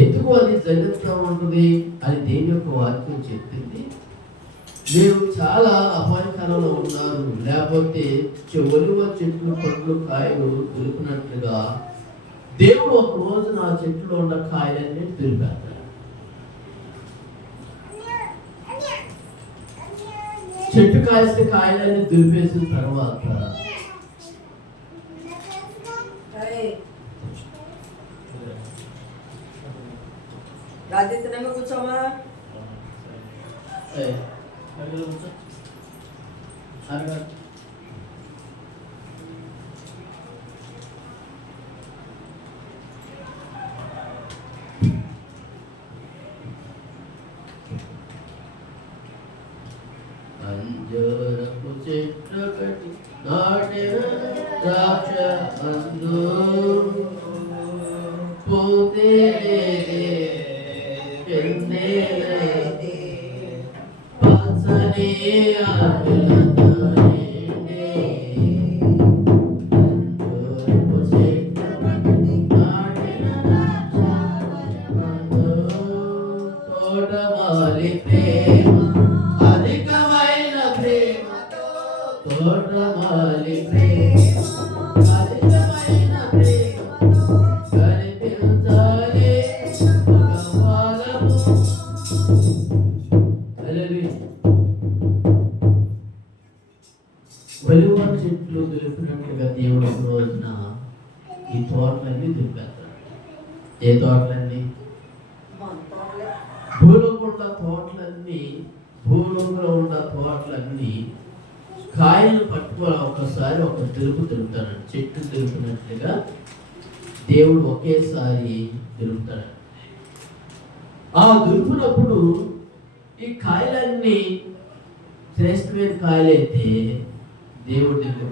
ఎందుకు అది జరుగుతూ ఉంటుంది అని దేని యొక్క వాక్యం చెప్పింది. మీరు చాలా అపాయకరంలో ఉన్నారు, లేకపోతే ఒలివ చెట్లు పండ్లు కాయలు దులిపినట్లుగా దేవుడు ఒక రోజు నా చెట్టులో ఉన్న కాయలన్నీ దులిపేస్తాడు. చెట్టు కాసిన కాయలన్నీ దులిపేసిన తర్వాత కూర్చోమా అంజూరపు చెట్టు కట్టి నాటిన ద్రాక్ష అందు పోతే పచ్చని ఆకులతో నిండే అంజూరపు చెట్టు కట్టి నాటిన ద్రాక్ష అందు తోటమాలి ప్రేమ అధికమైన ప్రేమతో తోటమాలి ప్రేమ అధికమైన ప్రేమతో కనిపించాలి కవ్వాలము. ఒలివ చెట్లు దులిపినట్లుగా దేవుడు ఒక రోజున ఈ తోటలన్నీ దులిపేస్తాడు. ఏ తోటలన్నీ? భూలోకంలో తోటలన్నీ, భూలోకంలో ఉన్న తోటలన్నీ కాయలు పట్టుకొని ఒకసారి ఒక దులుపుతాడు. చెట్టు దులుపునట్లుగా దేవుడు ఒకేసారి దులుపుతాడు. ఆ దులుపునప్పుడు ఈ కాయలన్నీ శ్రేష్టమైన కాయలైతే దేవుడి దగ్గర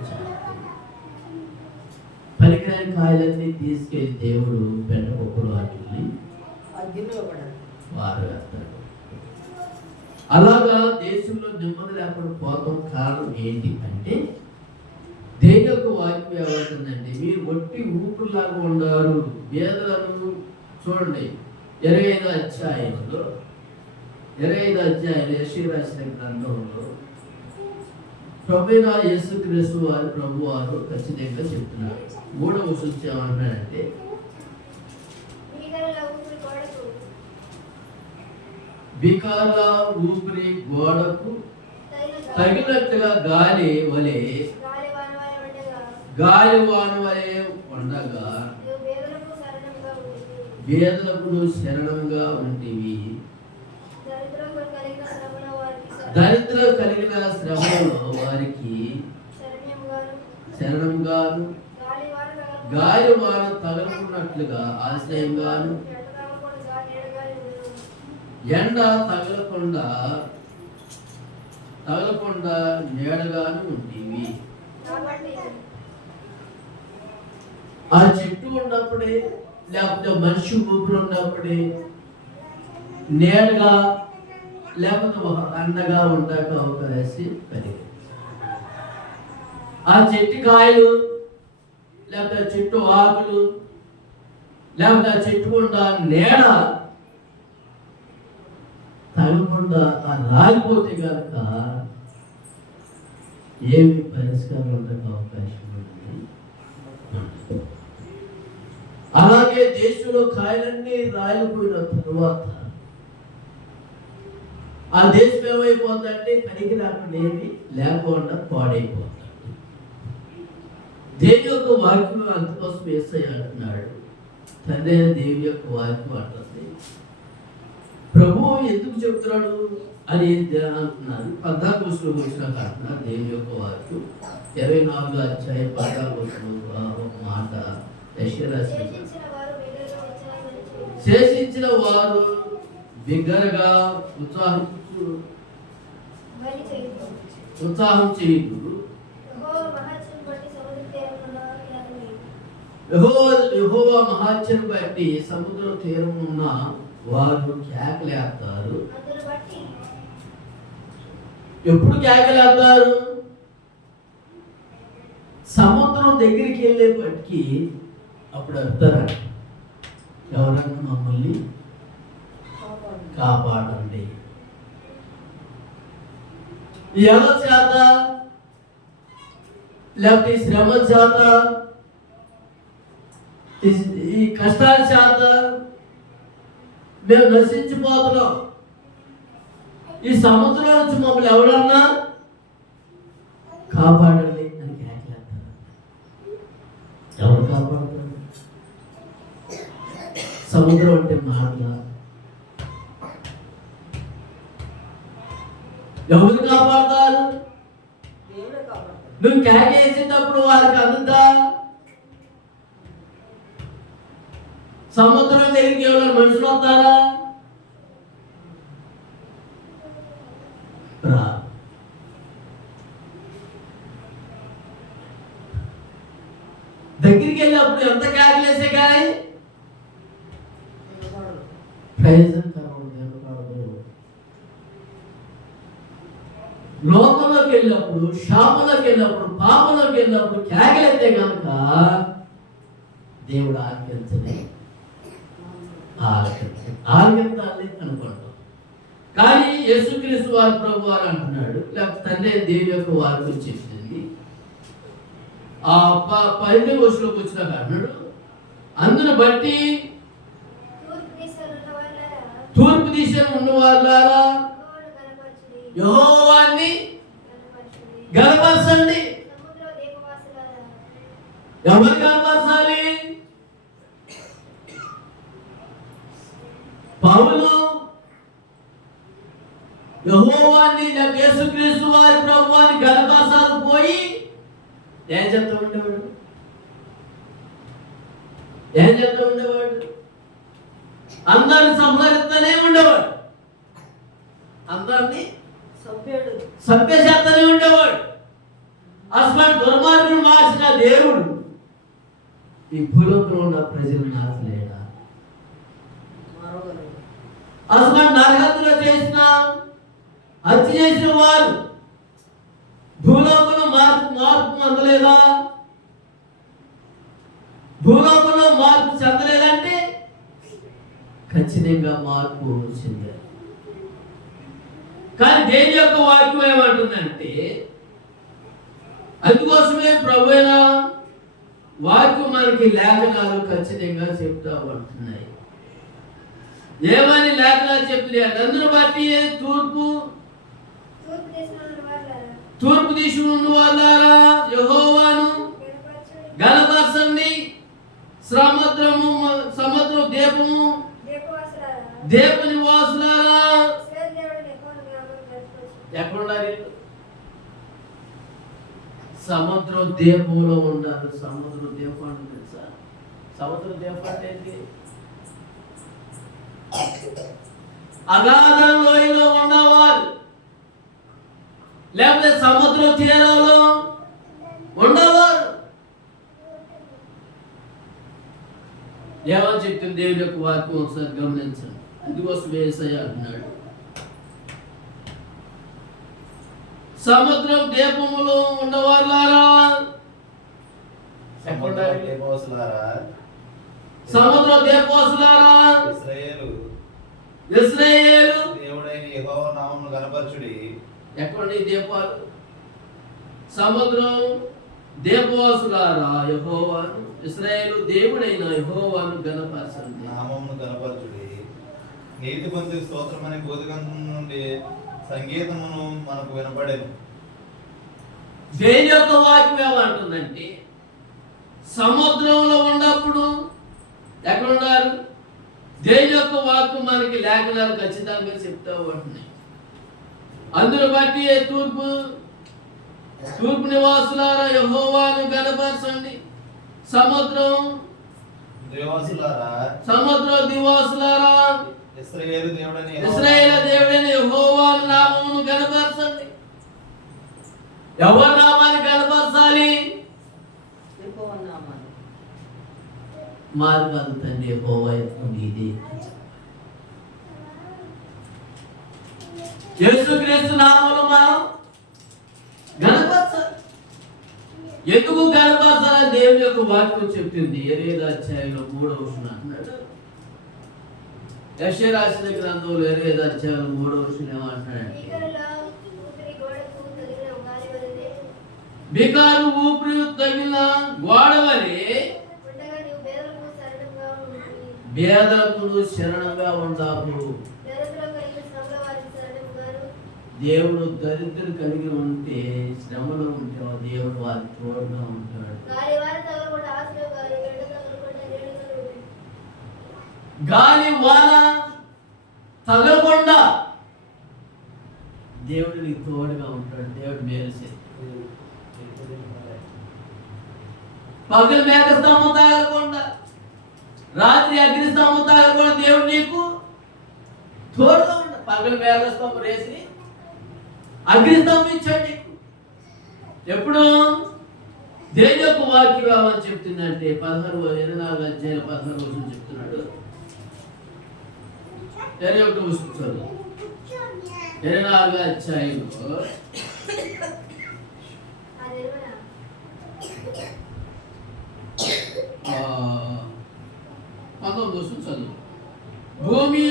పనికిరాని కాయలన్నీ తీసుకెళ్లి దేవుడు బెండ పొక్కులు వాటిని వారు వేస్తాడు. అలాగా దేశంలో నెమ్మది లేకుండా పోతాం కారణం ఏంటి అంటే దేని యొక్క వాక్యం ఏమవుతుందండి, మీరు ఒట్టి ఊపులాగా ఉన్నారు. వేదలను చూడండి 25వ అధ్యాయంలో యెషయా రాసిన గ్రంథంలో ప్రభువైన యేసుక్రీస్తు వారి ప్రభు వారు ఖచ్చితంగా చెప్తున్నారు. 3వ వచనం ఏమంటున్నాడంటే, వికార ఊపిరి గోడకు తగినట్టుగా గాలి వాన వలె ఉండగా వేదనకు శరణంగా ఉంటివి. దరిద్రం కలిగిన శ్రమలో వారికి శరణంగాను, గాలి వాన తగలకున్నట్లుగా ఆశ్రయంగాను, ఎండ తగలకుండా నీడగాను ఉంటివి. ఆ చెట్టు ఉన్నప్పుడే, లేకపోతే మనిషి ఊపిరి ఉన్నప్పుడే నీడగా లేకపోతే అండగా ఉండక అవకాశం కలిగి ఆ చెట్టు కాయలు లేకపోతే చెట్టు ఆకులు లేకపోతే ఆ చెట్టు కూడా నీడ తగకుండా రాలిపోతే కనుక ఏమి పరిష్కారం ఉండక అవకాశం ఉంది. అలాగే దేశంలో కాయలన్నీ రాలిపోయిన తరువాత ఆ దేశం ఏమైపోతుందంటే పనికి రాకుండా ఏమి లేకుండా పాడైపోతుంది. దేవి యొక్క వాక్యం అందుకోసం యేసయ్య అంటున్నాడు, తండ్రి దేవి యొక్క వాక్యం అంటుంది. ప్రభువు ఎందుకు చెప్తున్నాడు అని అంటున్నారు. 14వ వచనంలో వచ్చినాక అంటున్నారు దేవి యొక్క వాక్యం 24వ అధ్యాయం 14వ వచనంలో ఒక మాట యెషయా రాసిన, శేషించిన వారు బిగ్గరగా ఉత్సాహం చేయదు. యెహోవా మహాత్మ్యం బట్టి సముద్రం తీరం ఉన్న వారు కేకలేస్తారు. ఎప్పుడు కేకలేస్తారు? సముద్రం దగ్గరికి వెళ్ళేపటికి అప్పుడు అర్థారు. ఎవరన్నా మమ్మల్ని కాపాడండి. ఎవరి చేత? లేకపోతే శ్రమ చేత, ఈ కష్టాల చేత మేము నశించిపోతున్నాం. ఈ సముద్రం నుంచి మమ్మల్ని ఎవరన్నా కాపాడండి అని కేకలేస్తారు. ఎవరు కాపాడుతారు? సముద్రం అంటే మాటల. ఎవరు కాపాడతారు? నువ్వు కేకేసేటప్పుడు వారికి అందుతా? సముద్రం దగ్గరికి ఎవరైనా మనుషులు వస్తారా? రా. దగ్గరికి వెళ్ళినప్పుడు ఎంత కేకలేసే కానీ ప్రయోజనం కలగదు. లోకంలోకి వెళ్ళినప్పుడు, శాపంలోకి వెళ్ళినప్పుడు, పాపంలోకి వెళ్ళినప్పుడు కేకలెత్తే కనుక దేవుడు ఆలకించాలి అనుకుంటాం. కానీ యేసుక్రీస్తు వారి ప్రభు వారు అంటున్నాడు, లేకపోతే తండ్రి దేవుని యొక్క వారి గురించి చెప్పింది. ఆ 15వ వచనంలోకి వచ్చినాక అన్నాడు, అందును బట్టి తూర్పు దిశలో ఉన్న వాళ్ళారా యెహోవాని గణపరచండి. ఎవరు గణపరచాలి? పౌలు యెహోవాని యేసుక్రీస్తు వారి ప్రభువాని గణపరచాలి పోయి ఏం చేస్తూ ఉండేవాడు? అందరిని సంహరిస్తూనే ఉండేవాడు. అందరినీ సంపేసేస్తూనే ఉండేవాడు. అసలు దుర్మార్గుడు మార్చిన దేవుడు ఈ భూలోకంలో ఉన్న ప్రజలు మార్చలేడా? అసలు నరహత్యలో చేసిన హత్య చేసిన వారు భూలోకంలో మార్పు అందలేదా? భూలోకంలో మార్పు చెందలేదంటే ఖచ్చితంగా మార్పు చెందారు. కానీ దేని యొక్క వాక్యం ఏమంటుందంటే, అందుకోసమే ప్రభువైన వాక్యం మనకి లేఖనాలు ఖచ్చితంగా చెప్తా ఉంటున్నాయి. ఏమని లేఖనాలు చెప్తున్నాయి? అందరూ బట్టి తూర్పు దిశ ఉన్న వాళ్ళారా యెహోవాను గణపరచండి. సముద్రం దీప నివాసులారా. ఎక్కడున్నారు? సముద్రం దీపంలో ఉండాలి. సముద్రం దీపం అంటే తెలుసా? సముద్రం దీపం అంటే ఏంటి? అగాధ లోయలో ఉన్నవారు, లేకపోతే సముద్రం తీరంలో ఉండవారు. ఏమని చెప్తుంది దేవుని యొక్క వాక్యం? ఒకసారి గమనించండి. అందుకోసం యేసయ్య అంటున్నాడు, సముద్రం దీపములో ఉండవారులారా. సముద్ర దీపోసులారా, ఇశ్రాయేలు దేవుడైన యెహోవా నామమును గణపరచుడి. ఎక్కడి దీపాలు? సముద్రం దీపోసులారా యెహోవాను, ఇశ్రాయేలు దేవుడైన యెహోవాను గణపరచండి, నామమును గణపరచుడి. నీతిమంతుడి స్తోత్రం అనే బోధగంధం నుండి సంగీతమును మనకు వినపడేది. దేని యొక్క వాక్యం ఏమంటుందంటే, సముద్రంలో ఉన్నప్పుడు ఎక్కడున్నారు? దేని యొక్క వాక్యం మనకి లేఖనాలు ఖచ్చితంగా చెప్తా ఉంటున్నాయి. అందును బట్టి తూర్పు నివాసులారా యెహోవాను గణపరచండి. సముద్రం దివాసులారా ఇశ్రాయేలు దేవుడైన యెహోవాను నామమును గణపరచండి. ఎవరి నామాన్ని గణపరచాలి? మార్గాలు తండ్రి యెహోవా నీది. యేసుక్రీస్తు నామములో మనం గణపరచాలి. ఎందుకు గణపరచాలని దేవుని యొక్క వాక్యం చెప్తుంది. 25వ అధ్యాయంలో 3వ వచనం అన్నాడు, యెషయా రాసిన గ్రంథంలో 25 అధ్యాయం 3వ వచనం ఏమంటాడంటే బికారు ఊపిరి తగిలిన గోడవలే బేదకులు శరణంగా ఉంటారు. దేవుడు దరిద్రులు కలిగి ఉంటే, శ్రమలో ఉంటే దేవుడు వారి తోడుగా ఉంటాడు. గాలి వాన తగలకుండా దేవుడు నీకు తోడుగా ఉంటాడు. దేవుడు మేలు చేస్తాడు. పగలు మేఘస్తంభం తగలకుండా, రాత్రి అగ్నిస్తంభం తగలకుండా దేవుడు నీకు తోడుగా ఉంటాడు. పగలు మేఘస్తంభం రేసి అగ్నిస్తంభం ఇచ్చాడు నీకు. ఎప్పుడు దేని యొక్క వాక్యం అని చెప్తుందంటే 24 అధ్యాయులు 16 వచనం చెప్తున్నాడు. 21 వచనం చదువు. 24 అధ్యాయంలో 19 వచనం చదువు. భూమి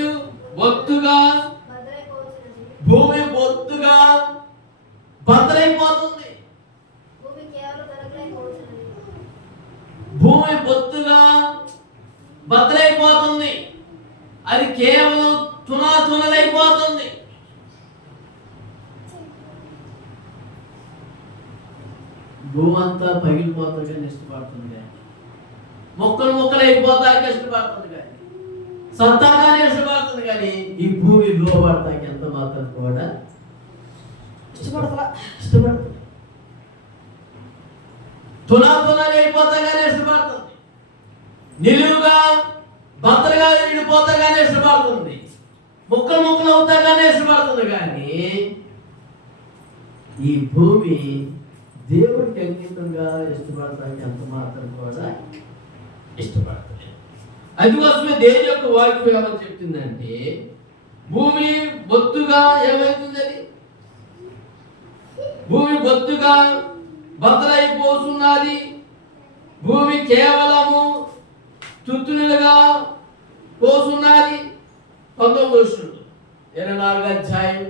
బొత్తుగా బద్దలైపోతుంది. భూమి బొత్తుగా బద్దలైపోతుంది. అది కేవలం తునలైపోతుంది. భూమి అంతా పగిలిపోతుందని ఇష్టపడుతుంది కానీ, మొక్కలు అయిపోతానికి ఇష్టపడుతుంది కానీ, సంతానాన్ని ఇష్టపడుతుంది కానీ, ఈ భూమి లోబడతానికి ఎంత మాత్రం కూడా ఇష్టపడుతుంది. తునాలు అయిపోతా కానీ ఇష్టపడుతుంది. నిలువుగా బద్దలుగా నిండిపోతా కానీ ఇష్టపడుతుంది. ముక్కలు అవుతా కానీ ఇష్టపడుతుంది. కానీ ఈ భూమి దేవుడికి అంకితంగా ఇష్టపడటానికి ఎంత మాత్రం కూడా ఇష్టపడుతుంది. అందుకోసమే దేవుని యొక్క వాక్యం ఏమని చెప్తుందంటే, భూమి బొత్తుగా ఏమవుతుంది? భూమి బొత్తుగా బద్దలైపోతున్నది. భూమి కేవలము తుత్తులుగా పోతున్నది. 19 వచనం 24 అధ్యాయం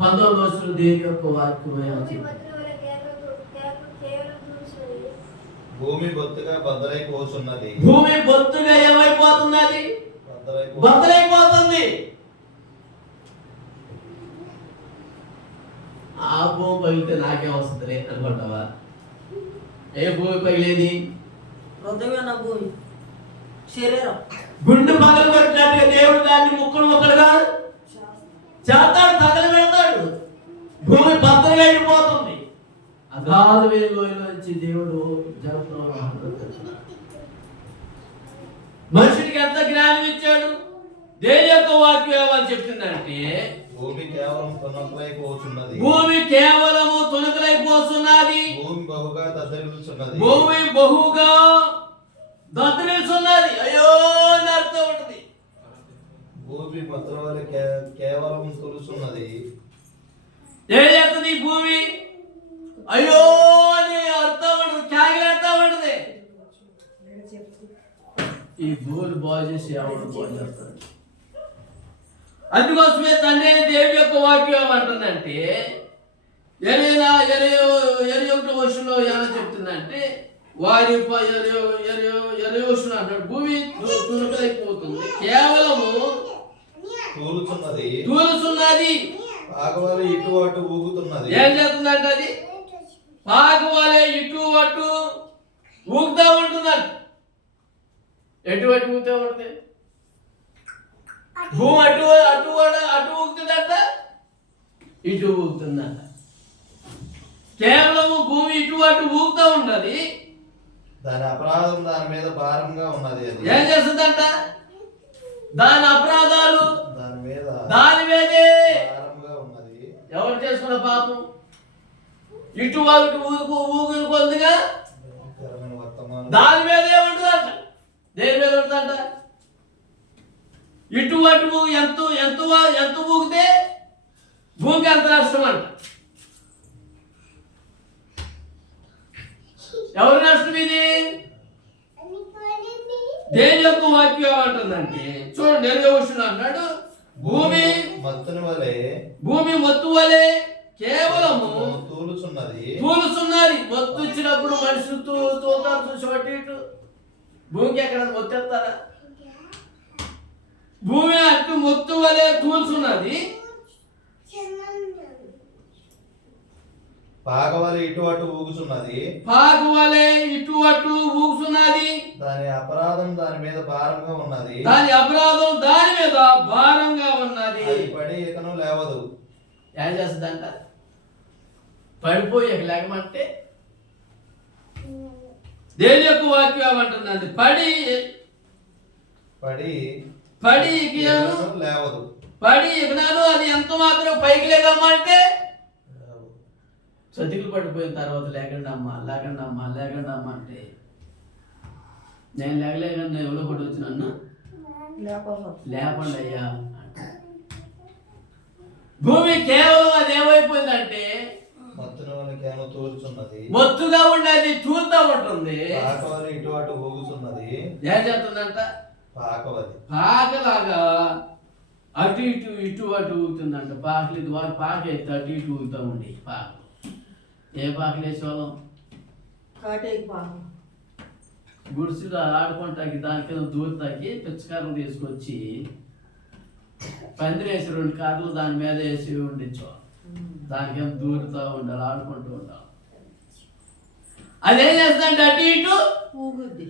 19 వచనం దేవుని యొక్క వాక్యం ఏమని భూమి బొత్తుగా బద్దలైపోతున్నది. భూమి బొత్తుగా ఏమైపోతున్నది? బద్దలైపోతుంది. ఆ భూమి పగిలితే నాకే వస్తుంది అనుకుంటావా? ఏ భూమి పగిలేది? హృదయమైన భూమి, శరీరం. గుండు పగలు కొట్టినట్టుగా దేవుడు దాన్ని ముక్కలుగా చేస్తాడు, తగలు పెడతాడు. భూమి బద్దలు వెళ్ళిపోతుంది. అగాధ వేలోయలో నుంచి దేవుడు మనుషుడికి ఎంత జ్ఞానం ఇచ్చాడు? దేని యొక్క వాక్యం ఏమని చెప్తుందంటే, భూమి కేవలం తునకలైపోతున్నది. భూమి కేవలము తునకలైపోతున్నది. భూమి బహుగా దద్దరిల్లుచున్నది. భూమి బహుగా దద్దరిల్లుచున్నది. అయ్యో అని అర్థం ఉంటుంది. భూమి పత్రవలె కేవలం తులుచున్నది. ఏం చేస్తుంది ఈ భూమి? అయ్యో అని అర్థం ఉంటుంది. క్యాగిలేస్తా ఉంటుంది. ఈ భూమి బాగు చేసి ఎవరు బాగు చేస్తాడు? అందుకోసమే తండ్రి దేవుడి యొక్క వాక్యం ఏమంటుందంటే, 21 వర్షంలో ఏమని చెప్తుందంటే, వారి 20 వర్షం అంటాడు, భూమి తునకలైపోతుంది, కేవలము తూలుచున్నది. పాగవాలే ఇటు అటు ఊగుతున్నది. ఏం చేస్తుందంట? అది పాగవాలే ఇటు అటు ఊగుతా ఉంటుందంట. ఎటువంటి ఊగుతూ ఉంటుంది? భూమి అటు ఊగుతుందంట, ఇటు ఊగుతుందంట. కేవలము భూమి ఇటు అటు ఊగుతూ ఉన్నది. దాని అపరాధం దాని మీద భారంగా ఉన్నది. ఏం చేస్తుందంట? దాని అపరాధాలు దాని మీదే భారంగా ఉన్నది. ఎవరు చేసుకున్న పాపం? ఇటు అటు ఊగుని కొద్దిగా దాని మీద ఏముంటుందంట? దేని మీద ఉంటుందంట? ఇటు అటు ఎంత ఊగితే భూమికి అంత నష్టం అంట. ఎవరి నష్టం ఇది? దేని యొక్క వాక్యం ఏమంటుందంటే చూడండి, 20వ వచనం అన్నాడు, భూమి మత్తు వలె కేవలము తూలుచున్నది. మత్తు ఇచ్చినప్పుడు మనుషులు తూలుతారు, చూసి అటు ఇటు. భూమికి ఎక్కడ మొత్తేస్తారా? భూమి అటు మొత్తు వలె తూలుచున్నది, పాగవలె ఇటు అటు ఊగుచున్నది. దాని అపరాధం దాని మీద భారంగా ఉన్నది. అది పడి ఇకను లేవదు. ఏం చేస్తుందంట? పడిపోయి లేకమంటే దేని యొక్క వాక్యం ఏమంటుందండి? పడి లేవదు. పడి ఇకనాను అది ఎంత మాత్రం పైకి లేకమ్మంటే చతికులు పడిపోయిన తర్వాత లేకండి అమ్మా అంటే నేను లేకలేకుండా ఎవరో పడి వచ్చినన్నా లేపండి అయ్యా. భూమి కేవలం అది ఏమైపోయిందంటే మొత్తుగా ఉండేది, తూలుతా ఉంటుంది, ఇటు అటు ఊగుతున్నది. ఏం చేస్తుందంట? పాకలాగా అటు ఇటు ఊగుతుందంట. పాకలు ఇది వారు పాక ఎత్తి అటు ఇటు ఊగుతూ ఉండి పాక. ఏ పాకలు వేసేవాళ్ళం? గుడిసిగా ఆడుకుంటాకి దాని కింద దూరతాకి పిచ్చకారం తీసుకొచ్చి పందిరేసి 2 కార్లు దాని మీద వేసి ఉండించు. దానికేం దూరుతూ ఉండాలి, ఆడుకుంటూ ఉండాలి. అదేం చేస్తుందంటే అటు ఇటు ఊగిద్ది.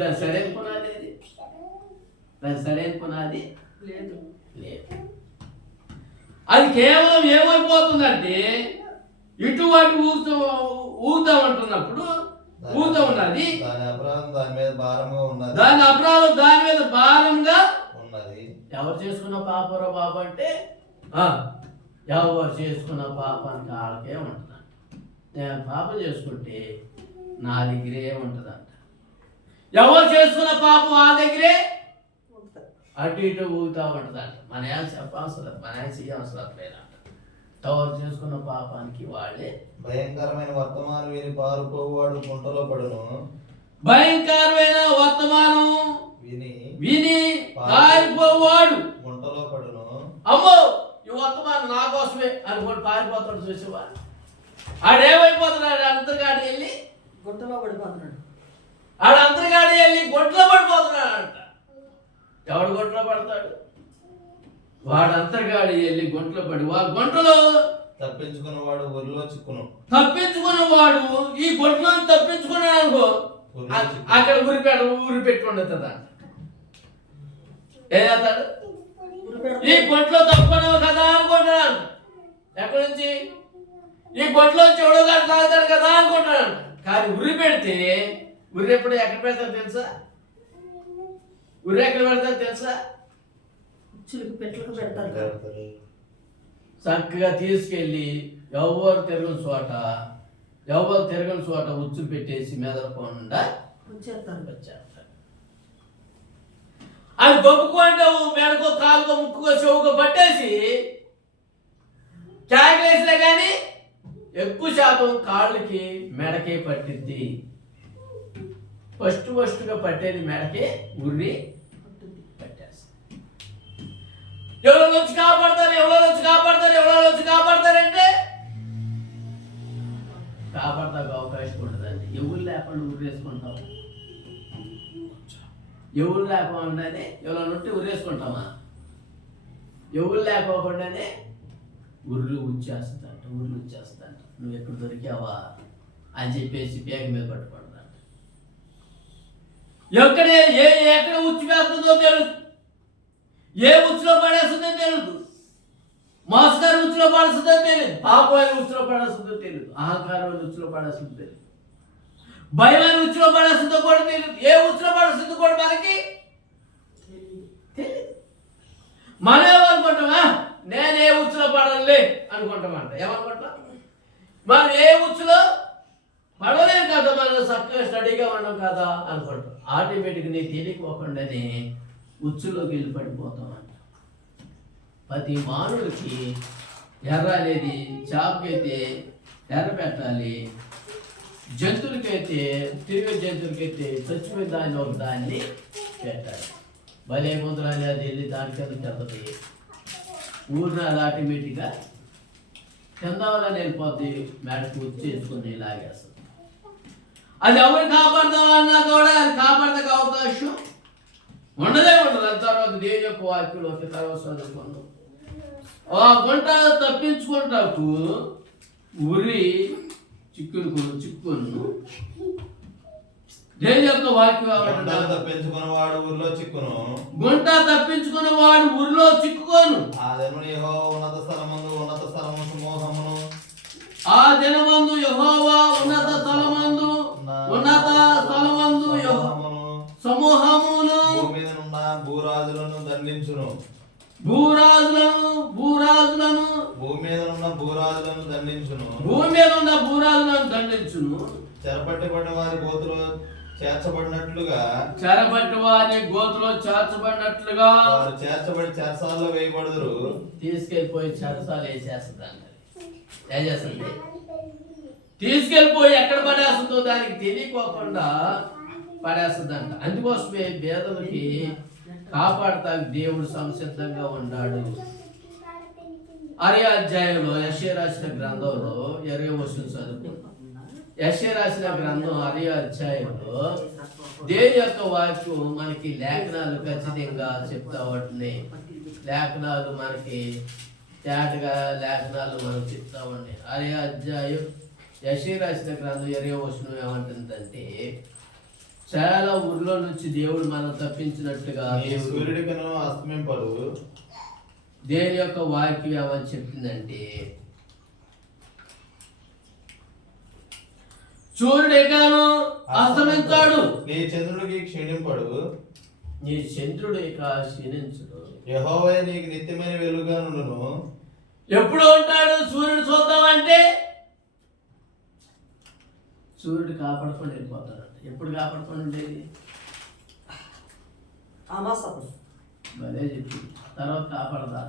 దాని సరైన పునాది లేదు. అది కేవలం ఏమైపోతుందంటే ఇటు అటు ఊగుతూ ఉంటున్నప్పుడు ఊగుతూ ఉన్నది. దాని అపరాధం దాని మీద భారంగా ఉన్నది. ఎవరు చేసుకున్న పాపరా బాబు అంటే ఎవరు చేసుకున్న పాపానికి వాళ్ళకే ఉంటుందంట. నేను పాపం చేసుకుంటే నా దగ్గరే ఉంటుందంట. ఎవరు చేసుకున్న పాపం ఆ దగ్గరే అటు ఇటు ఊగుతూ ఉంటుందంట. మన చెప్పవసరం, మన చేయవసరం లేదంట. ఎవరు చేసుకున్న పాపానికి వాళ్ళే. భయంకరమైన వర్తమానం విని పారిపోవాడు గుంటలో పడును. భయంకరమైన వర్తమానం విని పారిపోవాడు గుంటలో పడును. అమ్మో ఈ వర్తమానం నా కోసమే అనుకోండి పారిపోతాడు. చూసేవా ఆడేమైపోతున్నాడు? అంతగాడి వెళ్ళి గుంటలో పడిపోతున్నాడు. పడిపోతున్నాడంట. ఎవడు గుంటలో పడతాడు? వాడు అంతర్గాడి వెళ్ళి గుంటలో పడి గుంటలో తప్పించుకున్నవాడు ఊరిలో తప్పించుకున్నవాడు ఈ గుంటలో తప్పించుకున్నాడు అనుకో, అక్కడ ఊరి పెట్టి ఉండదు. ఏం చేస్తాడు? ఈ గుంటలో తప్పుకున్నావు కదా అనుకుంటున్నాను. ఎక్కడి నుంచి? ఈ గుంటలో చెడు గారు తాగుతాడు కదా అనుకుంటున్నాను. కానీ ఉరి పెడితే ఉరి ఎప్పుడు ఎక్కడ పెడతారు తెలుసా? ఎక్కడ పెడతారు తెలుసా? పెట్లకు పెడతారు. చక్కగా తీసుకెళ్ళి ఎవరు తిరగని చోట ఉచ్చులు పెట్టేసి మెదలకుండా వచ్చేస్తారు. అది గొప్పకుంటే మెడకో కాలుకో ముక్కుకో చెవుకో పట్టేసి క్యాకిలేసినా కానీ ఎక్కువ శాతం కాళ్ళకి మెడకే పట్టిద్ది. ఫస్ట్గా పట్టేది మెడకే ఉర్రి పట్టేస్తుంది. ఎవరో వచ్చి కాపాడతారంటే కాపాడతాకు అవకాశం ఉండదండి. ఎవరు లేకుండా ఉరేసుకుంటాం. ఎవరు లేకుండానే ఎవరైనా ఉంటే ఉరేసుకుంటామా? ఎవరు లేకోకుండానే ఉర్లు వచ్చేస్తుందంట. నువ్వు ఎక్కడ దొరికావా అని చెప్పేసి బ్యాగ్ మీద పట్టుకుంటాను. ఎక్కడ ఉచ్చి వేస్తుందో తెలుసు, ఏ ఉచ్చులో పడేస్తుందో తెలియదు, మోసగారి ఉచ్చులో పడేస్తుందో తెలియదు, పాపమైన ఉచ్చులో పడేస్తుందో తెలియదు, అహంకారమైన ఉచ్చులో పడేస్తుందో తెలియదు, భయమైన ఉచ్చులో పడేస్తుందో కూడా తెలియదు. ఏ ఉచ్చులో పడేస్తుందో కూడా మనకి తెలియదు. మనం ఏమనుకుంటామా? నేను ఏ ఉచ్చులో పడలే అనుకుంటామంట. ఏమనుకుంటాం? మనం ఏ ఉచ్చులో పడలేం కదా, మనం చక్కగా స్టడీగా ఉన్నాం కదా అనుకుంటాం. ఆటోమేటిక్గా నీకు తెలియకోకుండానే ఉచ్చులోకి వెళ్ళి పడిపోతామంట. ప్రతి మానవుడికి ఎర్ర అనేది చేపకైతే ఎర్ర పెట్టాలి, జంతువులకైతే తిరిగే జంతువులకైతే చచ్చిపోయిన దాన్ని ఒక దాన్ని పెట్టాడు. భలే ముద్రాన్ని అది వెళ్ళి దాని కిందకి వెళ్తుంది. ఊరిన అది ఆటోమేటిక్గా కిందవలని వెళ్ళిపోద్ది, మేడకు వచ్చి చేసుకుని లాగేస్తుంది. అది ఎవరు కాపాడుతామన్నా కూడా అది కాపాడడానికి అవకాశం ఉండదు. తర్వాత దేవుని యొక్క వాక్యంలోకి తర్వాత చదువుకున్నాం. ఆ గుంట తప్పించుకుంటాకు ఉరి చిక్కును దేవుని యొక్క వాక్యం తప్పించుకున్నవాడు ఊరిలో చిక్కును. గుంట తప్పించుకున్నవాడు ఊరిలో చిక్కుకోను. ఆ దినమున యెహోవా ఉన్నత స్థలమందు సమూహమును ఆ దినమందు యెహోవా ఉన్నత స్థలమందు సమూహమును భూమి మీద ఉన్న భూరాజులను దండించును. భూమి మీద ఉన్న భూరాజులను దండించును. చెరపట్టబడిన వారి గోతులో చేర్చబడినట్లుగా వారు చేర్చబడి చెరసాలలో వేయబడుదురు. తీసుకెళ్ళిపోయి చెరసాలు వేసేస్తుంది. ఏం చేస్తుంది? తీసుకెళ్ళిపోయి ఎక్కడ పడేస్తుందో దానికి తెలియకోకుండా పడేస్తుందంట. అందుకోసమే పేదలకి కాపాడతా దేవుడు సంసిద్ధంగా ఉన్నాడు. 6వ అధ్యాయంలో యెషయా రాసిన గ్రంథంలో 20వ వచనం చదువు. యెషయా రాసిన గ్రంథం 6వ అధ్యాయంలో దేవుని యొక్క వాక్యం మనకి లేఖనాలు ఖచ్చితంగా చెప్తా ఉంటున్నాయి. లేఖనాలు మనకి తేటగా లేఖనాలు మనం చెప్తా ఉన్నాయి. 6వ అధ్యాయం యెషయా రాసిన గ్రంథం 20వ వచనం ఏమంటుందంటే, చాలా ఊర్లో నుంచి దేవుడు మనం తప్పించినట్లుగా సూర్యుడికను అస్తమింపడు. దేవుని యొక్క వాక్యం ఏమని చెప్పిందంటే, సూర్యుడు అస్తమించాడు, నీ చంద్రుడికి క్షీణింపడు. నీ చంద్రుడు క్షీణించడు. యెహోవా నీకు నిత్యమైన వెలుగుగా నుండును. ఎప్పుడు ఉంటాడు సూర్యుడు చూద్దామంటే? సూర్యుడు కాపాడుకొని వెళ్ళిపోతాడు. ఎప్పుడు కాపాడుకొని ఉండేది? అదే చెప్పి తర్వాత కాపాడదా?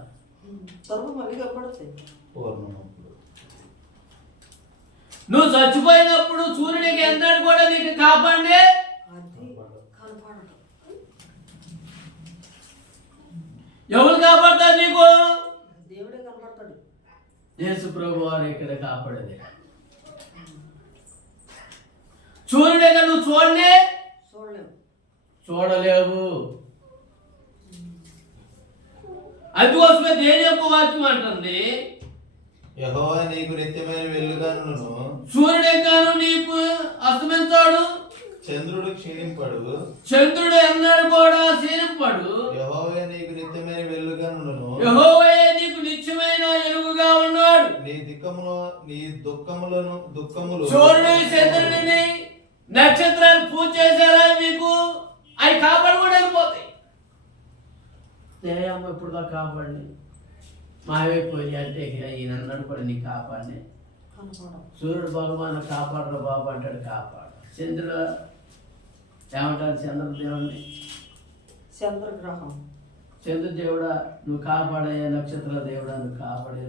నువ్వు చచ్చిపోయినప్పుడు సూర్యుడికి ఎంతటి కూడా నీకు కాపాడే ఎవరు కాపాడతారు? నీకు దేవుడే కనపడతాడు. యేసు ప్రభు వారు ఇక్కడ కాపాడేది. సూర్యుడే నువ్వు చూడలేవు. అందుకోసమే దేవుని యొక్క వాక్యం అంటుంది, యెహోవా నీకు నిత్యమైన వెలుగుగా నుండును. సూర్యుడే గాను నీకు అస్తమించాడు, చంద్రుడు క్షీణింపడు. చంద్రుడు ఎన్నడూ కూడా క్షీణింపడు. యెహోవా నీకు నిత్యమైన వెలుగుగా నుండును. యెహోవా నీకు నిత్యమైన వెలుగుగా ఉన్నాడు. నీ దుఃఖములు సూర్యుడు చంద్రుడిని నక్షత్రాలు పూజ చేశారా మీకు? అవి కాపాడు కూడా వెళ్ళిపోతాయి. దేయమ్మ ఇప్పుడు కాపాడి మావైపోయి అంటే ఈయనన్నాడు కూడా నీ కాపాడి. సూర్యుడు భగవాన్ కాపాడరు బాబు అంటాడు, కాపాడు. చంద్రుడు ఏమంటాడు? చంద్రదేవుడిని చంద్రగ్రహం, చంద్రదేవుడా నువ్వు కాపాడే, నక్షత్ర దేవుడా నువ్వు కాపాడే,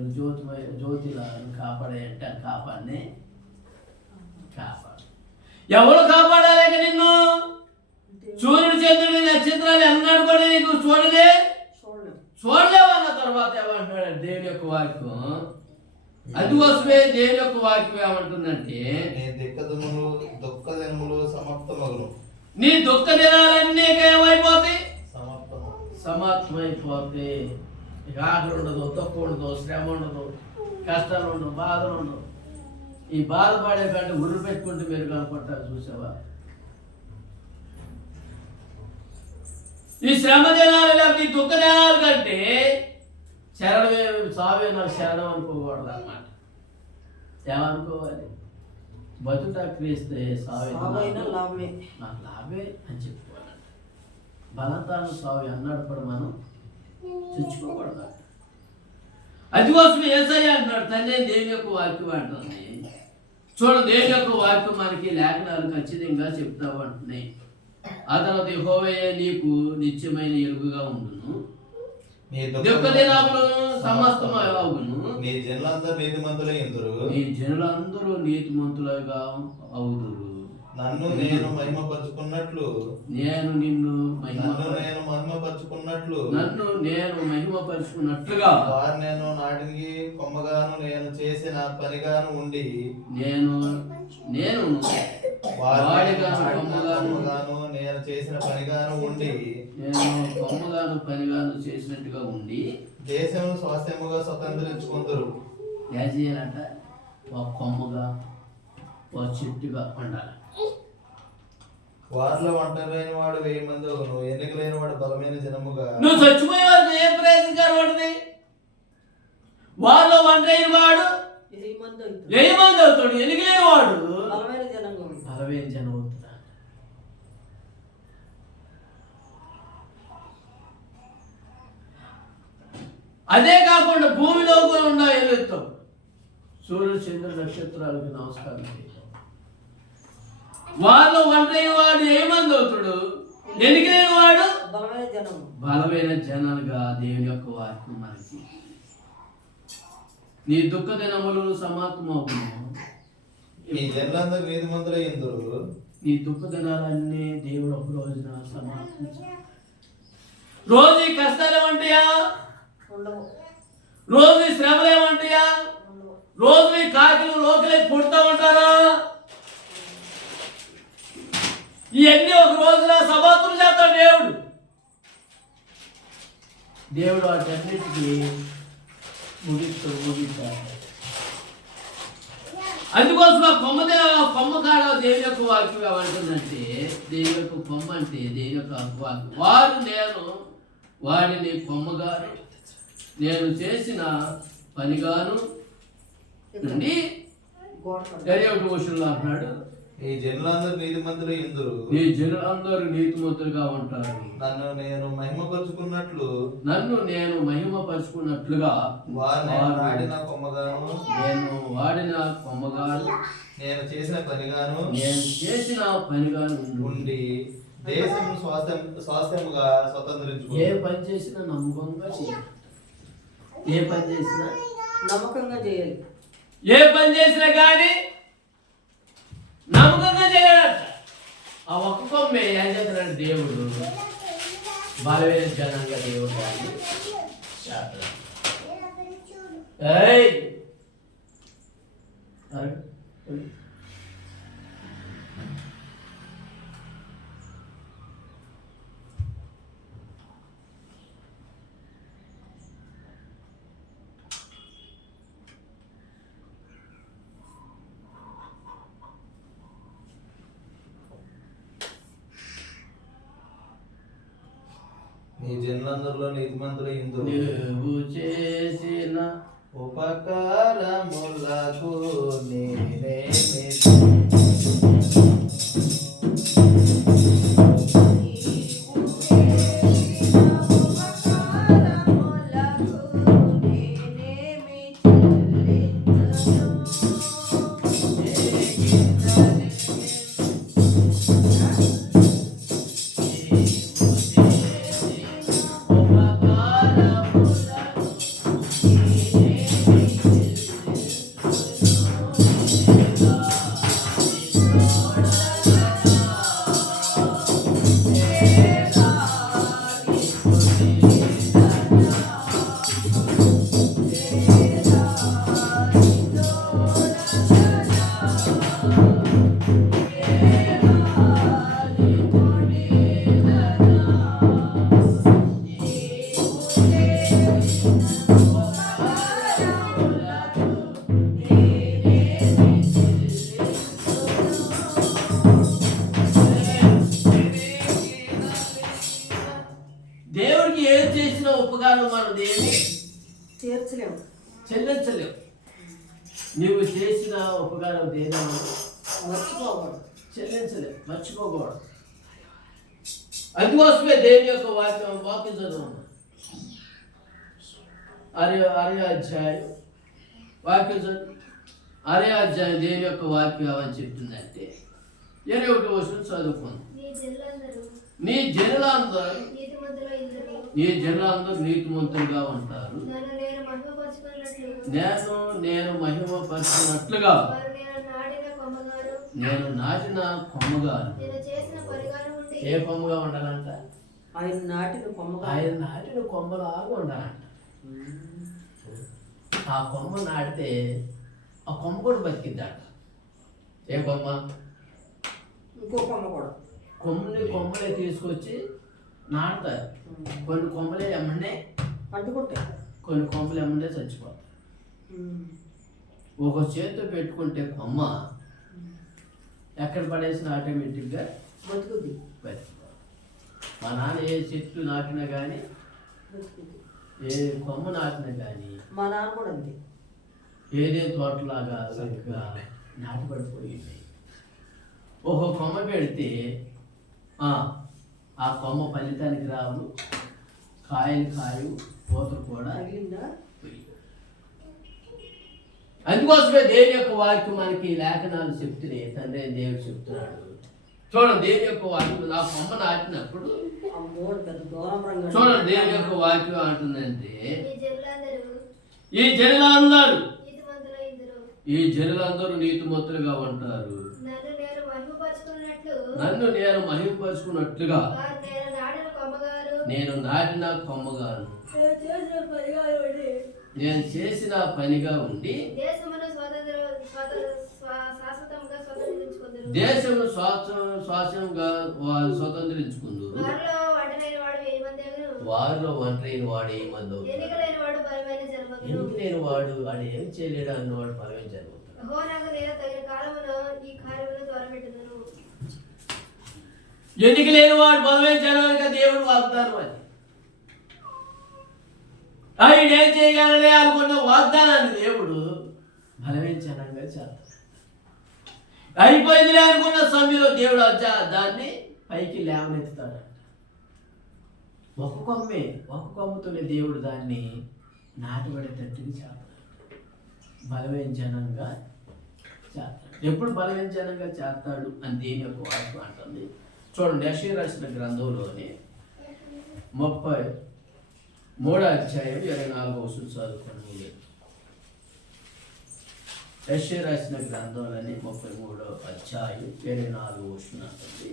జ్యోతిలా నువ్వు కాపాడే అంటే కాపాడినే కాపాడు. ఎవరు కాపాడాలేక నిన్ను? సూర్యుడు చంద్రుడి నక్షత్రాలు అన్నాడు కూడా నీకు చూడలేవు అన్న తర్వాత ఏమంటున్నాడు దేవుని యొక్క వాక్యం. అందుకోసమే దేవుని యొక్క వాక్యం ఏమంటుందంటే, దుఃఖ దినములు సమాప్తమగును. నీ దుఃఖ దినాలన్నీ ఏమైపోతాయి? సమాప్తమైపోతాయి. ఇక ఆకలి ఉండదు, తక్కువ ఉండదు, శ్రమ ఉండదు, కష్టాలు ఉండవు, బాధలు ఉండవు. ఈ బాధపడే కంటే ఉర్రు పెట్టుకుంటూ మీరు కనుకుంటారు. చూసావా? ఈ శ్రమ దినాలు లేకపోతే ఈ దుఃఖ దినాల కంటే శరణమే, సావే నాకు శరణం అనుకోకూడదు అన్నమాట. ఏమనుకోవాలి? బతుట క్రీస్తే సావే నాకు లాభే అని చెప్పుకోవాలంట. బలతాను సావి అన్నాడు కూడా మనం తెచ్చుకోకూడదు. అందుకోసం ఏసయ్య అంటున్నాడు, తండ్రి దేవుని యొక్క వాక్యం అంటుంది. చూడండి, దేవుని యొక్క వాక్యం మనకి లేఖనాలు ఖచ్చితంగా చెప్తావు అంటున్నాయి. ఆ తర్వాత యెహోవా నీకు నిత్యమైన వెలుగుగా ఉండును. నీ దుఃఖ దినములు సమస్తము అవును. నీ జనులందరూ నీతిమంతులై ఇందురు. నీ జనులందరూ నీతిమంతులుగా అవుదురు. నన్ను నేను మహిమపరుచుకున్నట్లు నేను నిన్ను మహిమపరుచుకున్నట్లుగా వారు నేను నాటికి కొమ్మగాను నేను చేసిన పనిగాను ఉండి నేను కొమ్మగాను నేను చేసిన పనిగాను ఉండి పనిగాను చేసినట్టుగా ఉండి దేశం స్వాస్థ్యముగా స్వతంత్రించుకుందరు. చేయాలంట ఒక కొమ్మగా ఒక చెట్టుగా ఉండాలి. వారిలో ఒంటరైన వాడు 1000 మంది అవును, ఎన్నిక లేని వాడు బలమైన జనముగా. నువ్వు చచ్చిపోయే వారికి ఏం ప్రయోజనం పడుతుంది? వారిలో ఒంటరైన వాడు 1000 మంది అవుతాడు, ఎన్నిక లేని వాడు బలమైన జనం అవుతాడు. అదే కాకుండా భూమిలో కూడా ఉన్న ఎలుగుతాం. సూర్యుడు చంద్ర నక్షత్రాలకు నమస్కారం చేయాలి. వారిలో ఒంటరి వాడు ఏమంది అవుతాడు, ఎన్నికైన వాడు బలమైన జనాలుగా దేవుని యొక్క వాక్యం మనకి. నీ దుఃఖ దినములు సమాప్తమవును. నీ జనులందరూ నీతిమంతులై ఇందురు. నీ దుఃఖ దినాలన్నీ దేవుడు ఒక రోజున సమాప్తం. రోజు ఈ కష్టాలు ఏమంటాయా? రోజు ఈ శ్రమలు ఏమంటాయా? రోజు ఈ కాకిలు లోకలే పుడతా ఉంటారా? ఇవన్నీ ఒక రోజున సమాప్తం చేస్తాడు దేవుడు వాటన్నిటికీ ముగిస్తాడు. అందుకోసం ఆ కొమ్మ కాడ దేవుని యొక్క వాక్యం ఏమంటుందంటే, దేవుని యొక్క కొమ్మ అంటే దేవుని యొక్క వాక్యం. వాడిని కొమ్మగాను నేను చేసిన పనిగాను నుండి 21 అంటున్నాడు. ఈ జనులందరూ నీతిమంతులై ఇందురు. నీ జనులందరూ నీతిమంతులుగా ఉంటారు. నన్ను నేను మహిమపరుచుకున్నట్లుగా నేను వాడిన కొమ్మగాను నేను చేసిన పనిగాను ఉండి దేశం స్వాస్థ్యముగా స్వతంత్రించుకో. ఏ పని చేసినా నమ్మకంగా చేయాలి. ఏ పని చేసినా నమ్మకంగా చేయాలి. ఏ పని చేసినా కానీ నమ్మకంగా చేయాలంట. ఆ ఒక్క కొమ్మే ఏం చేస్తాడంటే దేవుడు బలమైన జనంగా దేవుడు నీ జనులందరిలో నీతిమంతులై ఇందురు. నువ్వు చేసిన ఉపకారములకు నేనేమి దేవుడికి ఏది చేసిన ఉపకారం మనం దేని చెల్లించలేము. నువ్వు చేసిన ఉపకారం దేని మర్చిపోకూడదు, చెల్లించలేము, మర్చిపోకూడదు. అందుకోసమే దేవుని యొక్క వాక్యం చదువు. 6వ అధ్యాయం వాక్యం చదువు. 6వ అధ్యాయం దేవుని యొక్క వాక్యం అని చెప్తుందంటే 21 చదువుకుంది. నీ జనులందరూ ఈ జనులందరూ నీతిమంతులుగా ఉంటారు. నేను మహిమపరచినట్లుగా నేను నాటిన కొమ్మగాను. ఏ కొమ్మగా ఉండాలంట? ఆయన నాటిన కొమ్మగా. ఆయన నాటిన కొమ్మలాగా ఉండాలంట. ఆ కొమ్మ నాటితే ఆ కొమ్మ కూడా బతికిద్దాట. ఏ కొమ్మ? ఇంకో కొమ్మ కూడా. కొమ్మలే తీసుకొచ్చి నాటుతారు. కొన్ని కొమ్మలే ఎమ్మండే అంటుకుంటాయి, కొన్ని కొమ్మలు ఎమ్మండే చచ్చిపోతాయి. ఒక చేతితో పెట్టుకుంటే కొమ్మ ఎక్కడ పడేసిన ఆటోమేటిక్గా బతుకుద్ది. మా నాన్న ఏ చెట్లు నాటినా కానీ, ఏ కొమ్మ నాటినా కానీ, మా నాన్న కూడా అంతే, ఏదే తోటలాగా చక్కగా నాటపడిపోయింది. ఒక కొమ్మ పెడితే ఆ కొమ్మ ఫలితానికి రావు, కాయలు కాయు, పూతలు కూడా. అందుకోసమే దేవుని యొక్క వాక్యం మనకి లేఖనాలు చెప్తున్నాయి. తండ్రి దేవుడు చెప్తున్నాడు. చూడండి, దేవుని యొక్క వాక్యం నా కొమ్మ నాటినప్పుడు చూడండి, దేవుని యొక్క వాక్యం అంటుందంటే ఈ జనులందరూ నీతిమంతులుగా ఉంటారు. నన్ను నేను మహిమపరుచుకున్నట్లుగా నేను నాటిన కొమ్మగాను, నేను చేసిన పనిగా ఉండి దేశము స్వాస్థ్యంగా స్వతంత్రించుకుందరు. వారిలో ఒంటరైన వాడు ఏమందో, ఎన్నిక లేని వాడు వాడు ఏం చేయలేడు అన్నవాడు బలమే జరుగుతాడు. ఎన్నిక లేని వాడు బలమే జరగక దేవుడు వాగ్దానం. అది ఆయన ఏం చేయగలనే అనుకున్న వాగ్దానాన్ని దేవుడు బలవించనంగా చేస్తాడు. అయిపోయిందిలే అనుకున్న సమయంలో దేవుడు దాన్ని పైకి లేవనెత్తుతాడు. ఒక కొమ్మతోనే దేవుడు దాన్ని నాటబడేటట్టుగా చేస్తాడు, బలవించనంగా చేస్తాడు. ఎప్పుడు బలవించనంగా చేస్తాడు అని దేని యొక్క వాక్యం అంటుంది. చూడండి, యెషయా రాసిన గ్రంథంలోనే 33వ అధ్యాయం 24వ వచనం చదువుకోండి. యెషయా రాసిన గ్రంథంలోని 33వ అధ్యాయం 24వ వచనం అంటుంది.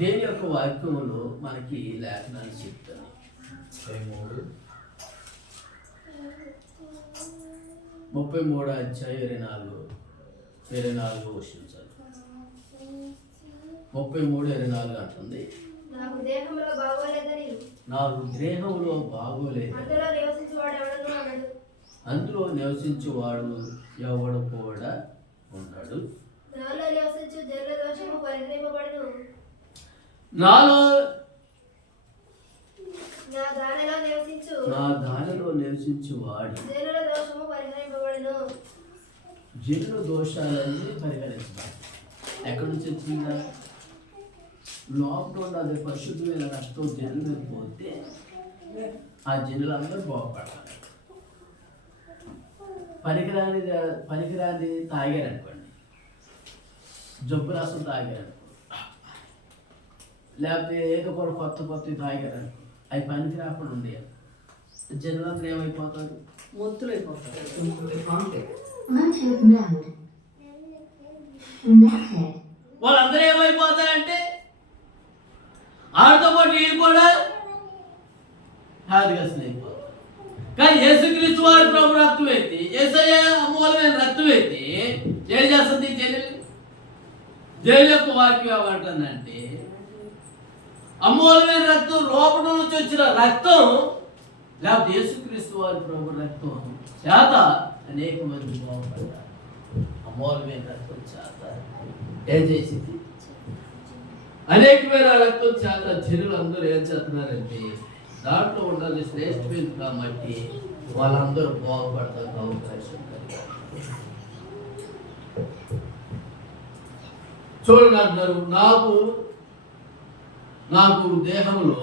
దేని యొక్క వాక్యంలో మనకి లేఖనాలు చెప్తాను. 33వ అధ్యాయం 24వ వచనం చదువు. 33:24 అంటుంది, నాకు దేహంలో బాగోలేదు, అందులో నివసించువాడు ఎవడు కూడా ఉన్నాడు. నా దానిలో నివసించువాడు జనుల దోషాలన్నీ పరిహరించబడి. ఎక్కడి నుంచి వచ్చిందా? లోపల అది పరిశుద్ధమైన రక్తం జనుల మీద పోతే ఆ జనులందరూ బాగుపడాలి. పనికిరాని తాగారనుకోండి, జబ్బు రసం తాగారనుకోండి, లేకపోతే ఏదో కూడా కొత్త తాగారనుకోండి, అవి పనికి రాకుండా ఉండేవి. జనులందరూ ఏమైపోతారు? మొత్తులు అయిపోతారు. వాళ్ళందరూ ఏమైపోతారంటే ఆడితో పాటు వీళ్ళు కూడా హాదిగస్తులు అయిపోతారు. కానీ యేసుక్రీస్తు వారి ప్రభు రక్తం ఎత్తి, యేసయ్య అమూలమైన రక్తం ఎత్తి ఏం చేస్తుంది? దేవుని యొక్క వాక్యం ఏమంటుందంటే, అమూలమైన రక్తం, లోపల నుంచి వచ్చిన రక్తం, లేకపోతే యేసుక్రీస్తు వారి ప్రభు రక్తం చేత అనేక మంది బాగుపడ్డారు. అమూలమైన రక్తం చేత ఏం చేసింది? అనేకమైన రక్తం చేత జనులు అందరూ ఏం చేస్తున్నారంటే దాంట్లో ఉండాలి శ్రేష్టమైనది కాబట్టి వాళ్ళందరూ బాగుపడతారు, అవకాశం కలిగారు. చూడండి అంటారు, నాకు దేహంలో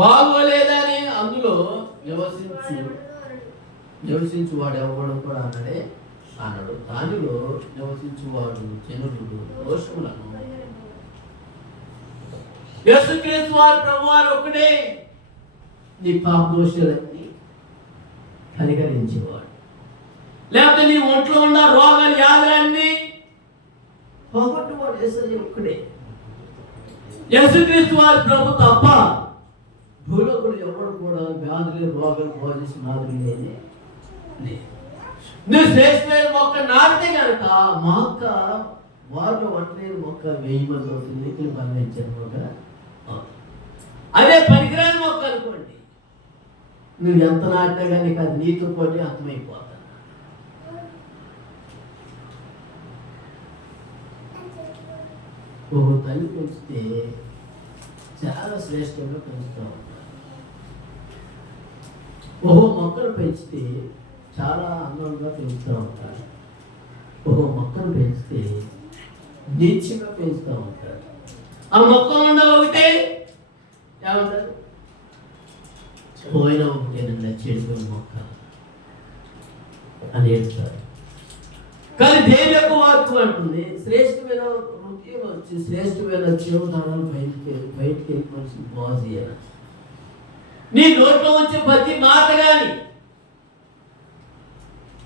బాగోలేదని అందులో నివసించువాడు ఎవడు కూడా అన్నాడు. దానిలో నివసించువాడు జనులు దోషములను యేసుక్రీస్తు వారు ప్రభువారు ఒక్కడే నీ పాప దోషాలన్నీ కనికరించేవాడు. లేకపోతే నీ ఒంట్లో ఉన్న రోగాలు వ్యాధులన్నీ పోగొట్టువాడు యేసయ్య ఒక్కడే. యేసుక్రీస్తు వారి ప్రభు తప్ప భూలోకులు ఎవరు కూడా వ్యాధులు రోగాలు భోజనం నాదులు లేనే లేదు. నువ్వు శ్రేష్టమైన మొక్క నాటితే కనుక మొక్క వారిలో వంటలేని మొక్క 1000 మంది అవుతుంది, నీకులు బలవించిన మొక్క అవుతుంది. అదే పనికిరాని మొక్క అనుకోండి, నువ్వు ఎంత నాటినా కానీ అది నీతో పాటు అంతమైపోతా. ఓహో తల్లి పెంచితే చాలా శ్రేష్టంగా పెంచుతూ ఉంటారు. ఓహో మొక్కలు పెంచితే చాలా అందంగా పెంచుతూ ఉంటారు. ఓహో మొక్కలు పెంచితే నీచిగా పెంచుతూ ఉంటారు. ఆ మొక్కలు ఉండవు ఒకటే ఏమంటారు, పోయిన ఒకటేనండి చెడిపోయిన మొక్క అని చెప్తారు. కానీ దేవుని యొక్క వాక్కు అంటుంది శ్రేష్టమైన హృదయం వచ్చి శ్రేష్టమైన జీవనాలను బయటికి వెళ్ళి మనిషిని బాగు చేయాలి. నీ నోట్లో వచ్చే ప్రతి మాట కానీ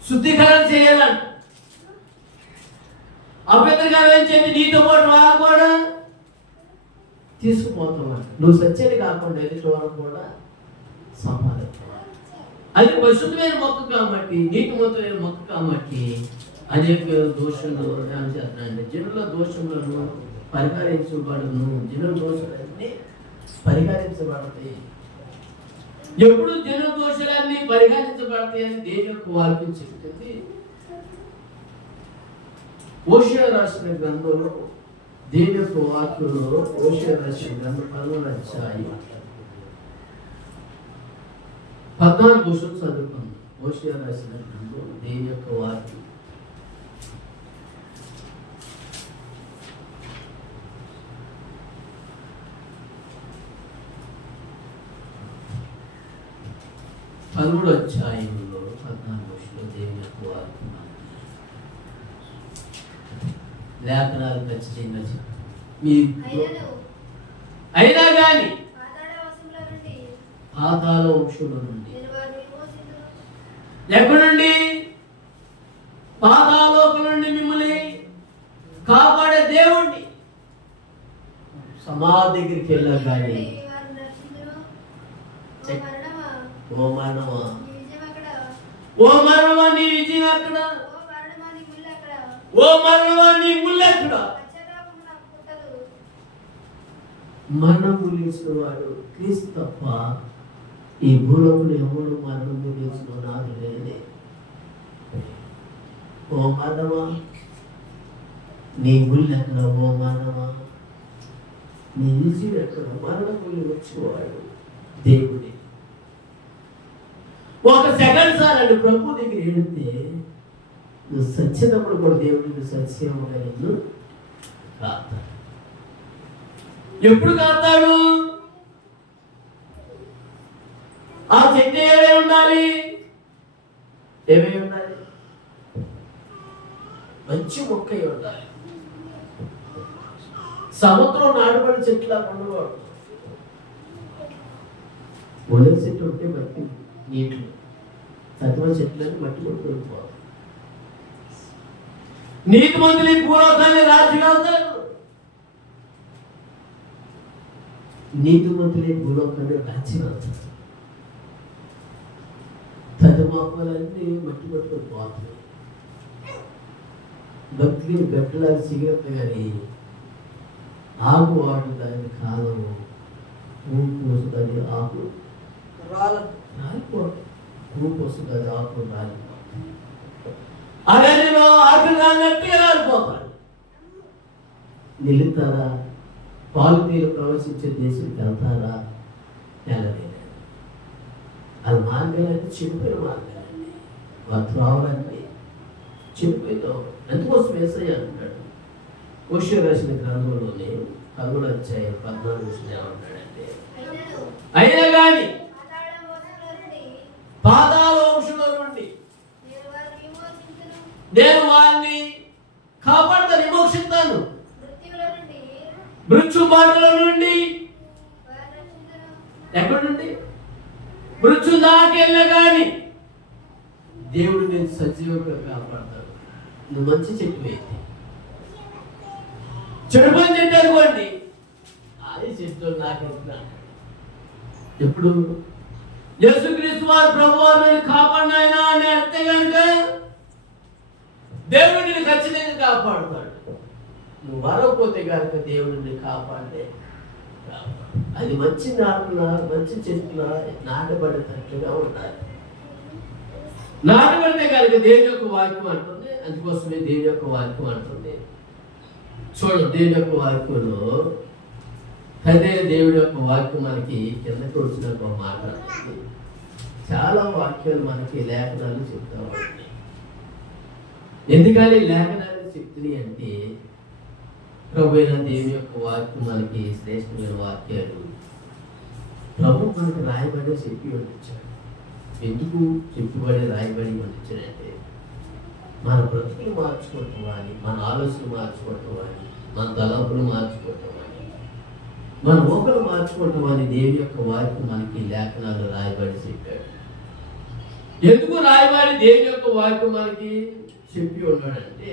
శుద్ధీకరణ చేయాలంట. అభ్యంతరకరం ఏం చెప్పి నీతో పాటు వాళ్ళు కూడా తీసుకుపోతామంట. నువ్వు సత్యాన్ని కాకుండా ఎదుటి వాళ్ళు కూడా సంపాదించాలి. అది పరిశుద్ధమైన మొక్క కాబట్టి, నీతిమంతమైన మొక్క కాబట్టి అనేక దోషంలో చేస్తానండి. జనుల దోషములను పరిహరించబడును. జనుల దోషాలన్నీ పరిహరించబడతాయి. ఎప్పుడు జనుల దోషాలన్నీ పరిహరించబడతాయని దేవుని యొక్క వాక్యం చెప్తుంది. హోషేయ రాసిన గ్రంథంలో దేవుని యొక్క వాక్యంలో హోషేయ రాసిన గ్రంథం 11వ అధ్యాయం 14 చదువుకుంది. హోషేయ రాసిన గ్రంథం దేవుని యొక్క వాక్యం పదమూడవ అధ్యాయంలో 14 దేవుని యొక్క వాక్యం లేఖనాలు ఖచ్చితంగా అయినా కానీ పాతాళ వంశుల నుండి ఎక్కడి నుండి పాతాళలోకం నుండి మిమ్మల్ని కాపాడే దేవుణ్ణి సమాధి దగ్గరికి వెళ్ళాం. కానీ ఓ మరణమా, ఓ మరణమా నీ విజయం అక్కడ, ఓ మరణమా నీ ముళ్ళు ఎక్కడ. మరణం గురించిన వాడు క్రీస్తు తప్ప ఈ భూలోకులు ఎవడు మరణం గురించిన నాడు లేదే. ఓ మరణమా నీ ముళ్ళు ఎక్కడ, ఓ మరణమా నీ విజయం ఎక్కడ. మరణం గురి వచ్చేవాడు దేవుడే. ఒక సెకండ్ సార్ అని ప్రభు దగ్గర వెళితే నువ్వు సత్యతప్పుడు కూడా దేవుడికి సత్యంగా నిన్ను కాస్తాడు. ఎప్పుడు కాస్తాడు? ఆ చెట్టు ఏమై ఉండాలి, ఏమై ఉండాలి, మంచి మొక్క అయి ఉండాలి. సముద్రం నాడుబడి చెట్లా ఉండకూడదు. ఒలివ చెట్టు ఉంటే మట్టి నీటిలో, సత్వ చెట్లని మట్టి కొట్టుకొని పోవాలి. నీతిమంతులు ఈ భూలోకాన్ని రాజుగా అవుతారు. నీతిమంతులు ఈ భూలోకాన్ని రాజ్యం అవుతారు. తదిమాపాలన్నీ మట్టి కొట్టుకొని పోతాయి. భక్తికి గట్టులాగా సిగరెట్ కానీ ఆకు వాడు దాని కాలం పోస్తుంది. ఆకు రాలిపోతుంది. పోస్తుంది ఆకు రాలిపోతుంది. అరణ్యంలో ఆకులు రానట్టుగా రాలిపోతాడు. నిలుతారా? పాలు నీళ్ళు ప్రవేశించే దేశానికి వెళ్తారా? వెళ్ళలేదు. వాళ్ళ మార్గాలన్నీ చెడిపోయిన మార్గాలండి. వాళ్ళ త్రావలన్నీ చెడిపోయినావు. అందుకోసం యేసయ్య అంటాడు హోషేయ రాసిన గ్రంథంలోనే 11వ అధ్యాయం 14 ఏమంటాడంటే, అయినా కానీ పాతాళ వంశుల నుండి నేను వారిని కాపాడుతా, విమోక్షిస్తాను. మృత్యు బాటల నుండి ఎక్కడి నుండి మృత్యు దాకెళ్ళ కానీ దేవుడు నేను సజీవంగా కాపాడతాడు. నువ్వు మంచి చెట్టు అయితే చెడు పని చెట్టు అనుకోండి, అది చెట్టు నాకెంత. ఎప్పుడు యేసుక్రీస్తు వారు ప్రభువారు కాపాడినాయనా అని అంటే కనుక దేవుడు నిన్ను ఖచ్చితంగా కాపాడుతాడు. నువ్వు వరకపోతే కనుక దేవుడిని కాపాడే అది మంచి నాటున మంచి చెట్టున నాటబడేటట్లుగా ఉండాలి. నాటబడితే కనుక దేవుని యొక్క వాక్యం అంటుంది. అందుకోసమే దేవుని యొక్క వాక్యం అంటుంది. చూడు, దేవుని యొక్క వాక్యంలో అదే దేవుడి యొక్క వాక్యం మనకి కిందకి వచ్చిన ఒక మాట. చాలా వాక్యాలు మనకి లేఖనాలు చెప్తా ఉంటాయి. ఎందుకని లేఖనాలు చెప్తున్నాయి అంటే ప్రభువైన దేవుని యొక్క వాక్యం మనకి శ్రేష్టమైన వాక్యాలు ప్రభు మనకి రాయబడి చెప్పి ఉండించాడు. ఎందుకు చెప్పబడి రాయబడి ఉండించాడంటే మన బ్రతుకులు మార్చుకోవటం అని, మన ఆలోచనలు మార్చుకోవటం అని, మన తలంపులు మార్చుకోవటం అని, మన ఊహలు మార్చుకోవటం అని దేవుని యొక్క వాక్యం మనకి లేఖనాలు రాయబడి చెప్పాడు. ఎందుకు రాయబడి దేవుని యొక్క వాక్యం మనకి చెప్పి ఉన్నాడంటే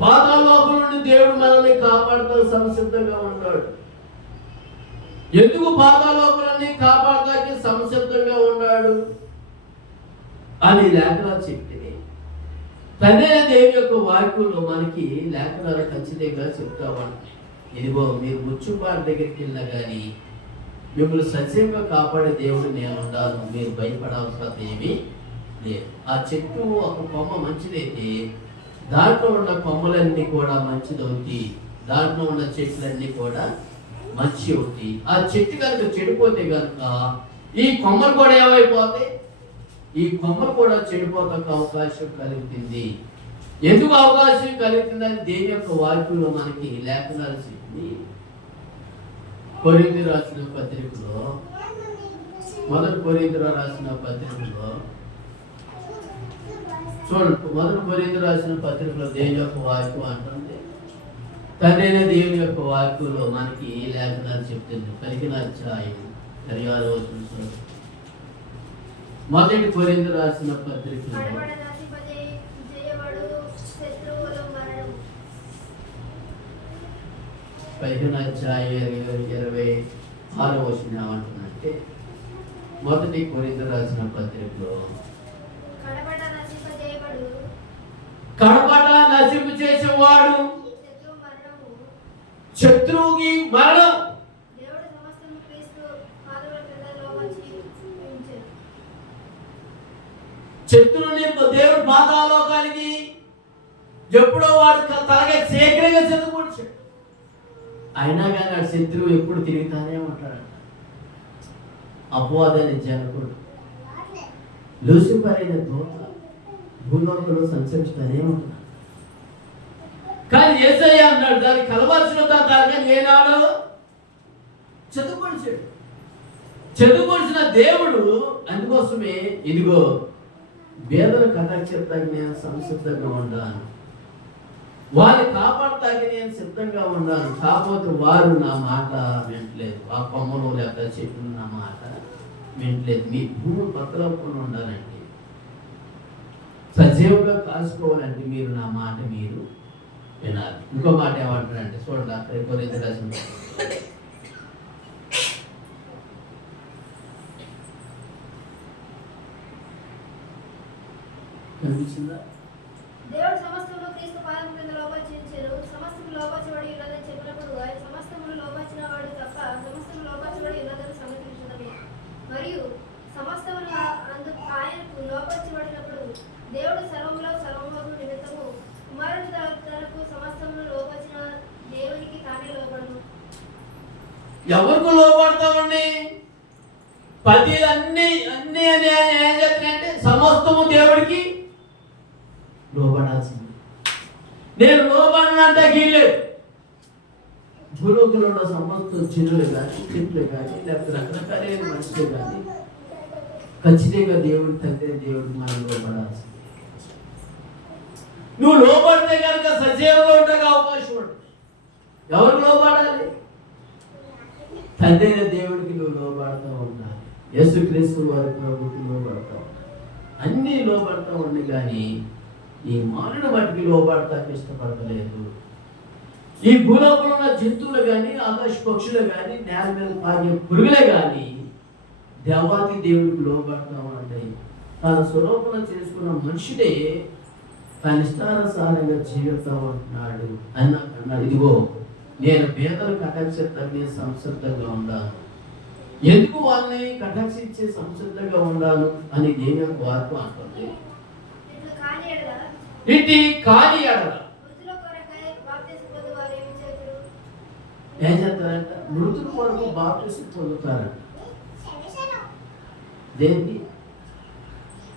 పాతాళలోకం నుండి దేవుడు మనల్ని కాపాడుతాడు, సంసిద్ధంగా ఉన్నాడు. ఎందుకు పాతాళలోకాన్ని కాపాడటానికి సంసిద్ధంగా ఉన్నాడు అని లేఖనాలు చెప్తే తనే దేవుని యొక్క వాక్యంలో మనకి లేఖనాలు ఖచ్చితంగా చెప్తామంటే ఇదిగో మీరు ముచ్చుబాటు దగ్గరికి వెళ్ళినా కానీ మిమ్మల్ని సజీవంగా కాపాడే దేవుడు నేను ఉండాలి, మీరు భయపడాల్సిన ఏమీ లేదు. ఆ చెట్టు ఒక కొమ్మ మంచిదైతే దాంట్లో ఉన్న కొమ్మలన్నీ కూడా మంచిదవుతాయి, దాంట్లో ఉన్న చెట్లన్నీ కూడా మంచి అవుతాయి. ఆ చెట్టు కనుక చెడిపోతే కనుక ఈ కొమ్మలు కూడా ఏమైపోతాయి, ఈ కొమ్మలు కూడా చెడిపోతానికి అవకాశం కలుగుతుంది. ఎందుకు అవకాశం కలుగుతుందని దేవుని యొక్క వాక్యంలో మనకి లేఖనాలు చెప్పింది. కొరింథీయులకు రాసిన పత్రికలో, మొదటి కొరింథీయులకు రాసిన పత్రికలో చూడండి, మొదటి కొరింథీయులకు రాసిన పత్రికలో దేవుని యొక్క వాక్యం అంటుంది. తండ్రైన దేవుని యొక్క వాక్యంలో మనకి లేఖనాలు చెప్తుంది. 15వ అధ్యాయం 26వ వచనం. మొదటి కొరింథీయులకు రాసిన పత్రికలో 15వ అధ్యాయం 26వ వచనం ఏమంటుందంటే మొదటి కొరింథీయులకు రాసిన పత్రికలో కడపట నశింపు చేసేవాడు శత్రువుకి మరణం. శత్రువుని దేవుడు పాతాళలోకానికి ఎప్పుడో వాడు తలగా శీఘ్రంగా చదువుకుంటాడు. అయినా కానీ ఆ శత్రువు ఎప్పుడు తిరుగుతానే ఉంటాడంట. అపవాదాన్ని జనకుడు లూసిఫర్ అయిన దూత భూలోకంలో సంచరిస్తూనే ఉంటాడు. కానీ యేసయ్య అన్నాడు దాన్ని కలవాల్సిన దానిగా ఏనాడు చదువుకొలిసిన దేవుడు. అందుకోసమే ఇదిగో వేదన కథాక్షేత్రానికి నేను సంసిద్ధంగా ఉన్నాను, వారిని కాపాడటానికి నేను సిద్ధంగా ఉన్నాను. కాకపోతే వారు నా మాట వింటలేదు, ఆ కొమ్మలు లేక చెట్లు నా మాట వింటలేదు. మీ భూమి బతలకుండా ఉండాలంటే, సజీవంగా కాసుకోవాలంటే మీరు నా మాట మీరు వినాలి. ఇంకో మాట ఏమంటారంటే చూడండి, అక్కడ కొరింథీయులకు రాసిన కనిపించిందా? దేవుడు సమస్తమును క్రీస్తు పాదము క్రింద లోపరిచించెను. సమస్తము లోపరచబడి ఉన్నదని చెప్పినప్పుడు ఆయన సమస్తమును లోపరిచిన వాడు తప్ప సమస్తము లోపరచబడి ఉన్నదని సమర్థించున్నది. మరియు సమస్తమును ఆయనకు లోపరచబడినప్పుడు దేవుడు సర్వములో సర్వమగు నిమిత్తము కుమారుని తనకు సమస్తమును లోపరిచిన దేవునికి తానే లోపడును. ఎవరికి లోపడతామండి? పది అన్ని అన్ని ఏం చెప్తున్నాయంటే సమస్తము దేవుడికి లోబడాల్సింది. నేను లోబడినంత గీలేదు. భూలోకంలో ఉన్న సమస్త చిన్నులు కానీ చెట్లు కానీ లేకపోతే రకరకాలైన మనుషులు కానీ ఖచ్చితంగా దేవుడి తండ్రి దేవుడికి మనం లోబడాల్సింది. నువ్వు లోబడితే కనుక సజీవంగా ఉండగా అవకాశం ఉంటుంది. ఎవరు లోబడాలి? తండ్రి అయిన దేవుడికి నువ్వు లోబడతా ఉండాలి. యేసుక్రీస్తు వారి ప్రభుకి లోబడతా ఉండాలి. అన్నీ లోబడతా ఉండి కానీ ఈ మానవుడు మట్టికి లోబడతానికి ఇష్టపడలేదు. ఈ భూలోకంలో ఉన్న జంతువులు కానీ, ఆకాశ పక్షులు కానీ, నేల మీద పాగే పురుగులే కానీ దేవాది దేవుడికి లోబడతా ఉంటాయి. తన స్వరూపణ చేసుకున్న మనుషుడే తన ఇష్టానుసారంగా జీవిస్తూ ఉంటున్నాడు అన్నాడు. ఇదిగో నేను పేదలు కటాక్షించే సంసిద్ధంగా ఉండాను. ఎందుకు వాళ్ళని కటాక్షించే సంసిద్ధంగా ఉండాను అని దేని యొక్క వార్త అంటుంది. ఇటు ఖాళీ ఎడల ఏం చేస్తారంట? మృతుల కొరకు బాప్టిజం పొందుతారంట. దేనికి?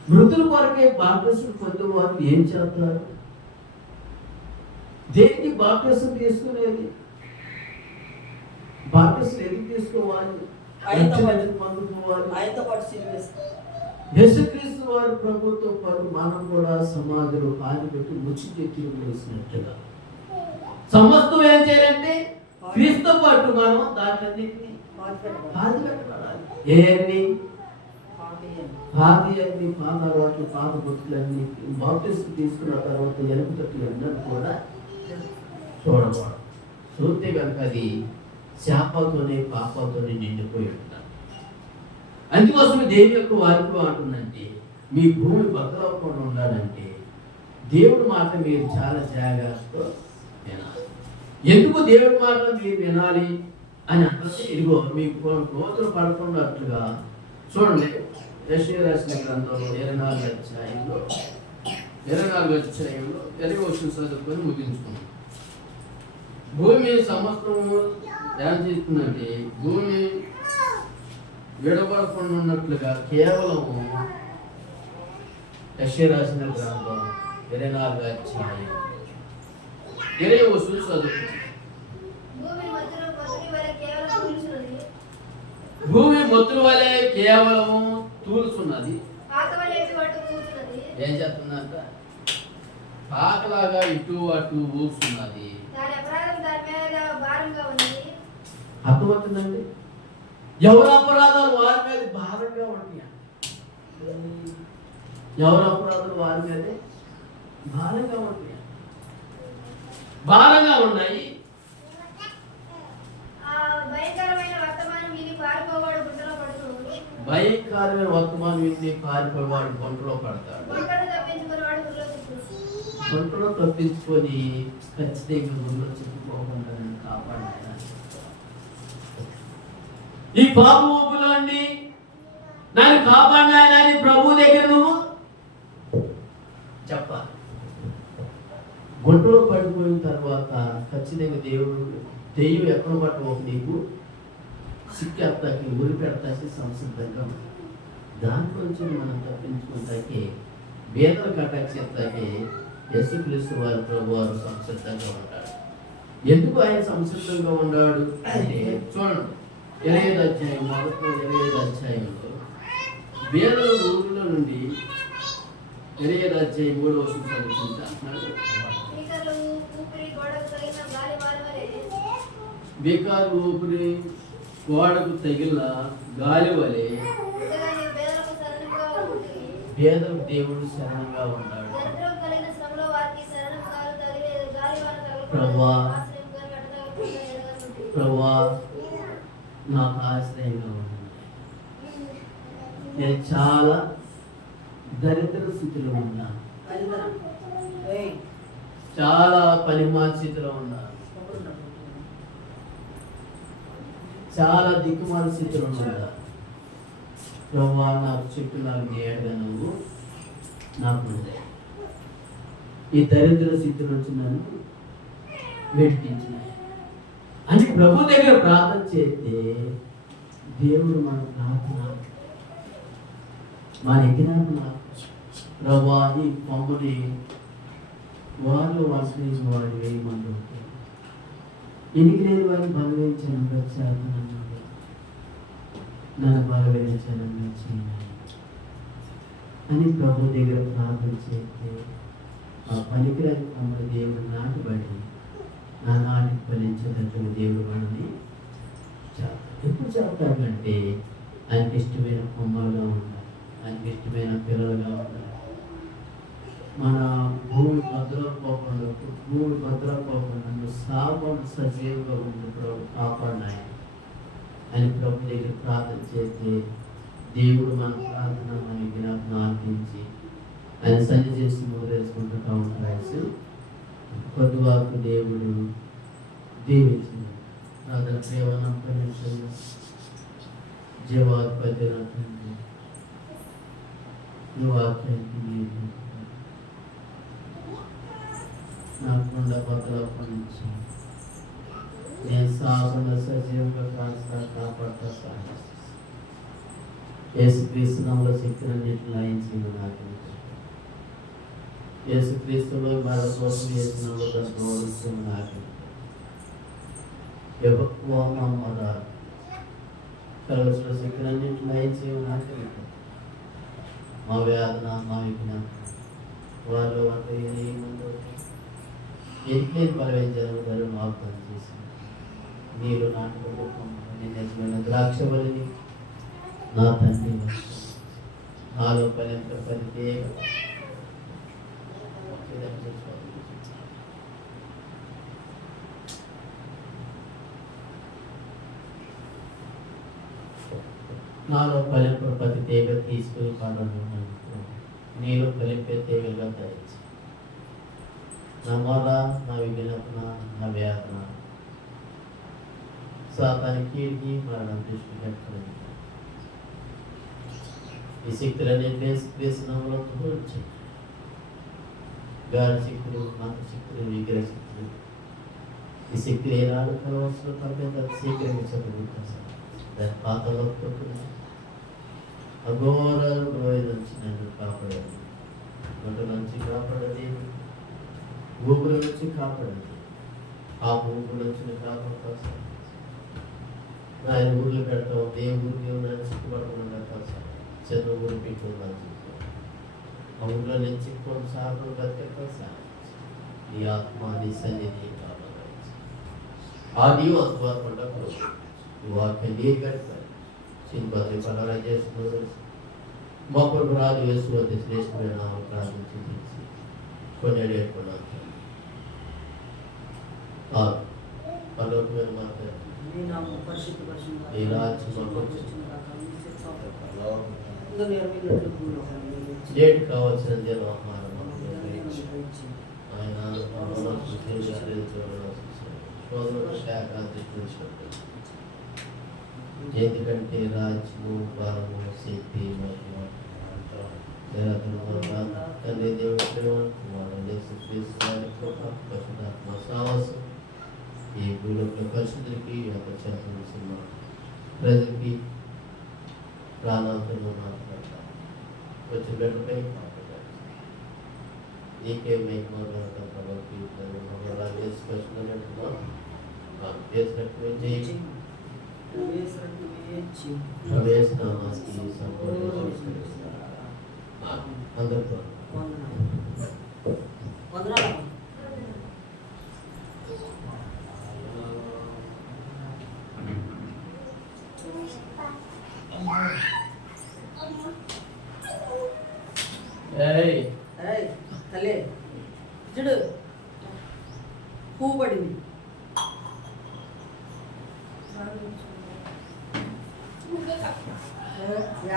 మృతుల కొరకే బాప్టిజం పొందే వారు ఏం చేస్తారు? దేనికి బాప్టిజం తీసుకునేది? బాప్టిజం ఎందుకు తీసుకోవాలి? పొందుకోవాలి. ఆయనతో పాటు సిలువేస్తారు. యేసుక్రీస్తు వారి ప్రభుతో పాటు మనం కూడా సమాధిలో పాతి పెట్టి ముచ్చి తెచ్చి వేసినట్టుగా సమస్తం ఏం చేయాలంటే క్రీస్తుతో పాటు మనం దాంట్లన్నింటినీ పాతి పెట్టబడాలి. ఏమి? పాతి అన్ని పాత అలవాట్లు, పాత బతుకులన్నీ బాప్టిజం తీసుకున్న తర్వాత ఎలుపు తట్టు అందరూ కూడా చూడకూడదు. చూస్తే కనుక అది శాపంతోనే పాపంతోనే నిండిపోయి ఉంటారు. అందుకోసమే దేవుని యొక్క వాక్యం అంటుందంటే మీ భూమి బద్దలవకుండా ఉండాలంటే దేవుడి మాట మీరు చాలా జాగ్రత్తతో వినాలి. ఎందుకు దేవుడి మాట మీరు వినాలి అని అంటే ఇదిగో మీకు కోతులు పడుతున్నట్లుగా చూడండి. యెషయా రాసిన గ్రంథంలో 24వ అధ్యాయంలో 20వ వచనం చదువుకొని ముగించుకున్నాం. భూమి సమస్తము ఏం చేస్తుందంటే భూమి విడబడకుండా ఉన్నట్లుగా కేవలము యెషయా రాసిన గ్రంథం 24వ అధ్యాయం 20వ వచనం చదువుకున్నాం. భూమి మొత్తుల వలె కేవలము తూలుచున్నది. ఏం చేస్తుందంట? పాకలాగా ఇటు అటు ఊరుస్తున్నది. అర్థమవుతుందండి? ఎవరు అపరాధాలు వారి మీద భారంగా ఉంటాయి. ఎవరు అపరాధాలు వారి మీదే భారంగా ఉంటాయి. భారంగా ఉన్నాయి. భయంకరమైన వర్తమానం విని పారిపోవాడు గుంటలో పడతాడు. గుంటలో తప్పించుకొని ఖచ్చితంగా గుంటలో చెప్పుకోకుండా కాపాడాడు. ఈ పాప ఊపులోండి నన్ను కాపాడినాయని ప్రభు దగ్గర నువ్వు చెప్పాలి. గుంటలో పడిపోయిన తర్వాత ఖచ్చితంగా దెయ్యం ఎక్కడ పట్టు నీకు సిక్కేస్తాకి ఉరి పెడతాకి సంసిద్ధంగా ఉంది. దాంట్లోంచి మనం తప్పించుకుంటాకి బేదల కటాక్షిస్తాకి యేసుక్రీస్తు వారి ప్రభు వారు సంసిద్ధంగా ఉంటాడు. ఎందుకు ఆయన సంసిద్ధంగా ఉన్నాడు అంటే చూడండి 25వ అధ్యాయం 25వ అధ్యాయంలో బేదల ఊరిలో నుండి 25వ అధ్యాయం 3వ వచనం చదువుకుంటా అంటున్నాడు. బేకారు ఊపిరి గోడకు తగిలిన గాలి వలె పేదలకు దేవుడు శరణంగా ఉన్నాడు. ప్రభువా నాకు ఆశ్రయంగా ఉంది. నేను చాలా దరిద్ర స్థితిలో ఉన్నాను. చాలా పనిమాల స్థితిలో ఉన్నాను. చాలా దిక్కుమాల స్థితిలో ఉన్నా. ప్రభువా నాకు చుట్టూ నాకు నీడగా నువ్వు నాకు ఉంది. ఈ దరిద్ర స్థితి నుంచి నన్ను విడిపించిన అని ప్రభు దగ్గర ప్రార్థన చేస్తే దేవుడు మన ప్రార్థన మన ఎగిరాను. ప్రభువా ఈ పొమ్మని వాళ్ళు వాసన వాడు వేయమంటూ ఎనికి లేని వారిని బలవేయించాను వచ్చాను అన్నాడు. నన్ను బలవేయించాను అని ప్రభు దగ్గర ప్రార్థన చేస్తే ఆ పనికిరాని కొమ్మలు దేవుడు నాటబడి నా నాటికి ఫలించదని ఉంటామంటే ఆయనకి ఇష్టమైన కొమ్మలుగా ఉండాలి, ఆయనకి ఇష్టమైన పిల్లలుగా ఉండాలి. మన భూమి భద్రపోకుండా నువ్వు సామాను సజీవుగా ఉండి ప్రభు కాపాడినాయన అని ప్రభు దగ్గర ప్రార్థన చేస్తే దేవుడు మన ప్రార్థన మన జ్ఞాపకం ఆలకించి ఆయన సన్ని చేసి మొదలేసుకుంటూ ఉంటాయి. కొద్దివాకు దేవుడు దీవించింది. ప్రార్థన ప్రేమను పనిచేయండి. జీవాత్పత్తి నువ్వు వాక్యానికి నాకుండా బదులప్పటి నేను సాగుండా సజీవంగా కాపాడుతా సాయం యేసుక్రీస్తునామములో శక్తినన్నిటిని లయించింది. నాకు యేసుక్రీస్తులో మన కోసం యేసునామములో గౌరవించింది. నాకు కలవసిన శక్తినన్నింటిని లయించేవి. నాకు మా వేదన మా విజ్ఞానం వాళ్ళు అంటే ఏముందో ఎన్ని పరవేంచారు మాకు పనిచేసి నీరు నాటుకోకుండా నిజమైన ద్రాక్షవల్లిని నా తండ్రి నాలో పనింత పనితే నాలో పలింపు ప్రతి తీగ తీసుకుని పాడను నీలో కలిపే తీగగా దయచి నా మొల నా విజ్ఞాపన నా వేదన సాతానికి మరణం దృష్టి పెట్టండి. ఈ శక్తులన్నింటినీ యేసుక్రీస్తునామములో తోడ్చి గాలి శక్తులు మత శక్తులు విగ్రహ శక్తులు ఈ శక్తులు ఏనాడు కలవలసిన తప్ప శీఘ్రమించబడి దాని పాతలో అఘోర లోయ నుంచి నన్ను కాపాడండి. వంట నుంచి కాపాడండి, ఊపిరి నుంచి కాపాడండి. ఆ ఊపిరి నుంచి కాపాడుతా ఆయన ఊర్లు పెడతాం. ఏ ఊరికి ఉన్నాను చుట్టుపక్కల చిన్న ఊరు పెట్టుకున్నాను. ఆ ఊళ్ళో నుంచి కొన్నిసార్లు బతికేస్తా నీ ఆత్మ నీ సన్నిధి కాపాడాలి. ఆ నీవు అందుబాటులో ఈ వాక్యం నీరు పెడతాయి చింపతి పడవ చేస్తున్నారు. మొక్కడు రాదు వేసుకోవద్దు శ్రేష్టమైన ప్రార్థించి కొనేడుకున్నాను. పర్లోకమైన మాట్లాడు ఈ రాజ్యం లేట్ కావాల్సిన జనహారం ఆయన శాఖ దృష్టించినట్టు. ఎందుకంటే రాజ్యము బలము శక్తి తండ్రి దేవుడు సాహసం ఈ భూలోక పరిస్థితులకి ఒక చేస్తున్న ప్రజలకి ప్రాణాలతో మాట్లాడతాం. వచ్చి బిడ్డపై మాట్లాడాలి. నీకే మేము అందరితో తల్లి చూడు పువ్వు పడింది.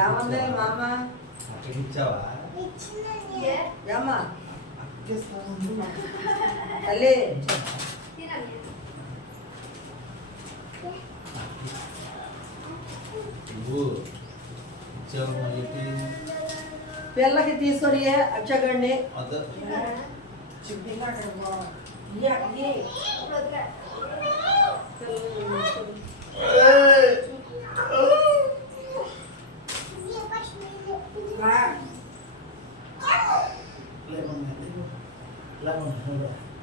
ఏమందే మామ ఏమ్మా తల్లి పిల్లకి తీసుకొని అక్షగండి Lemon.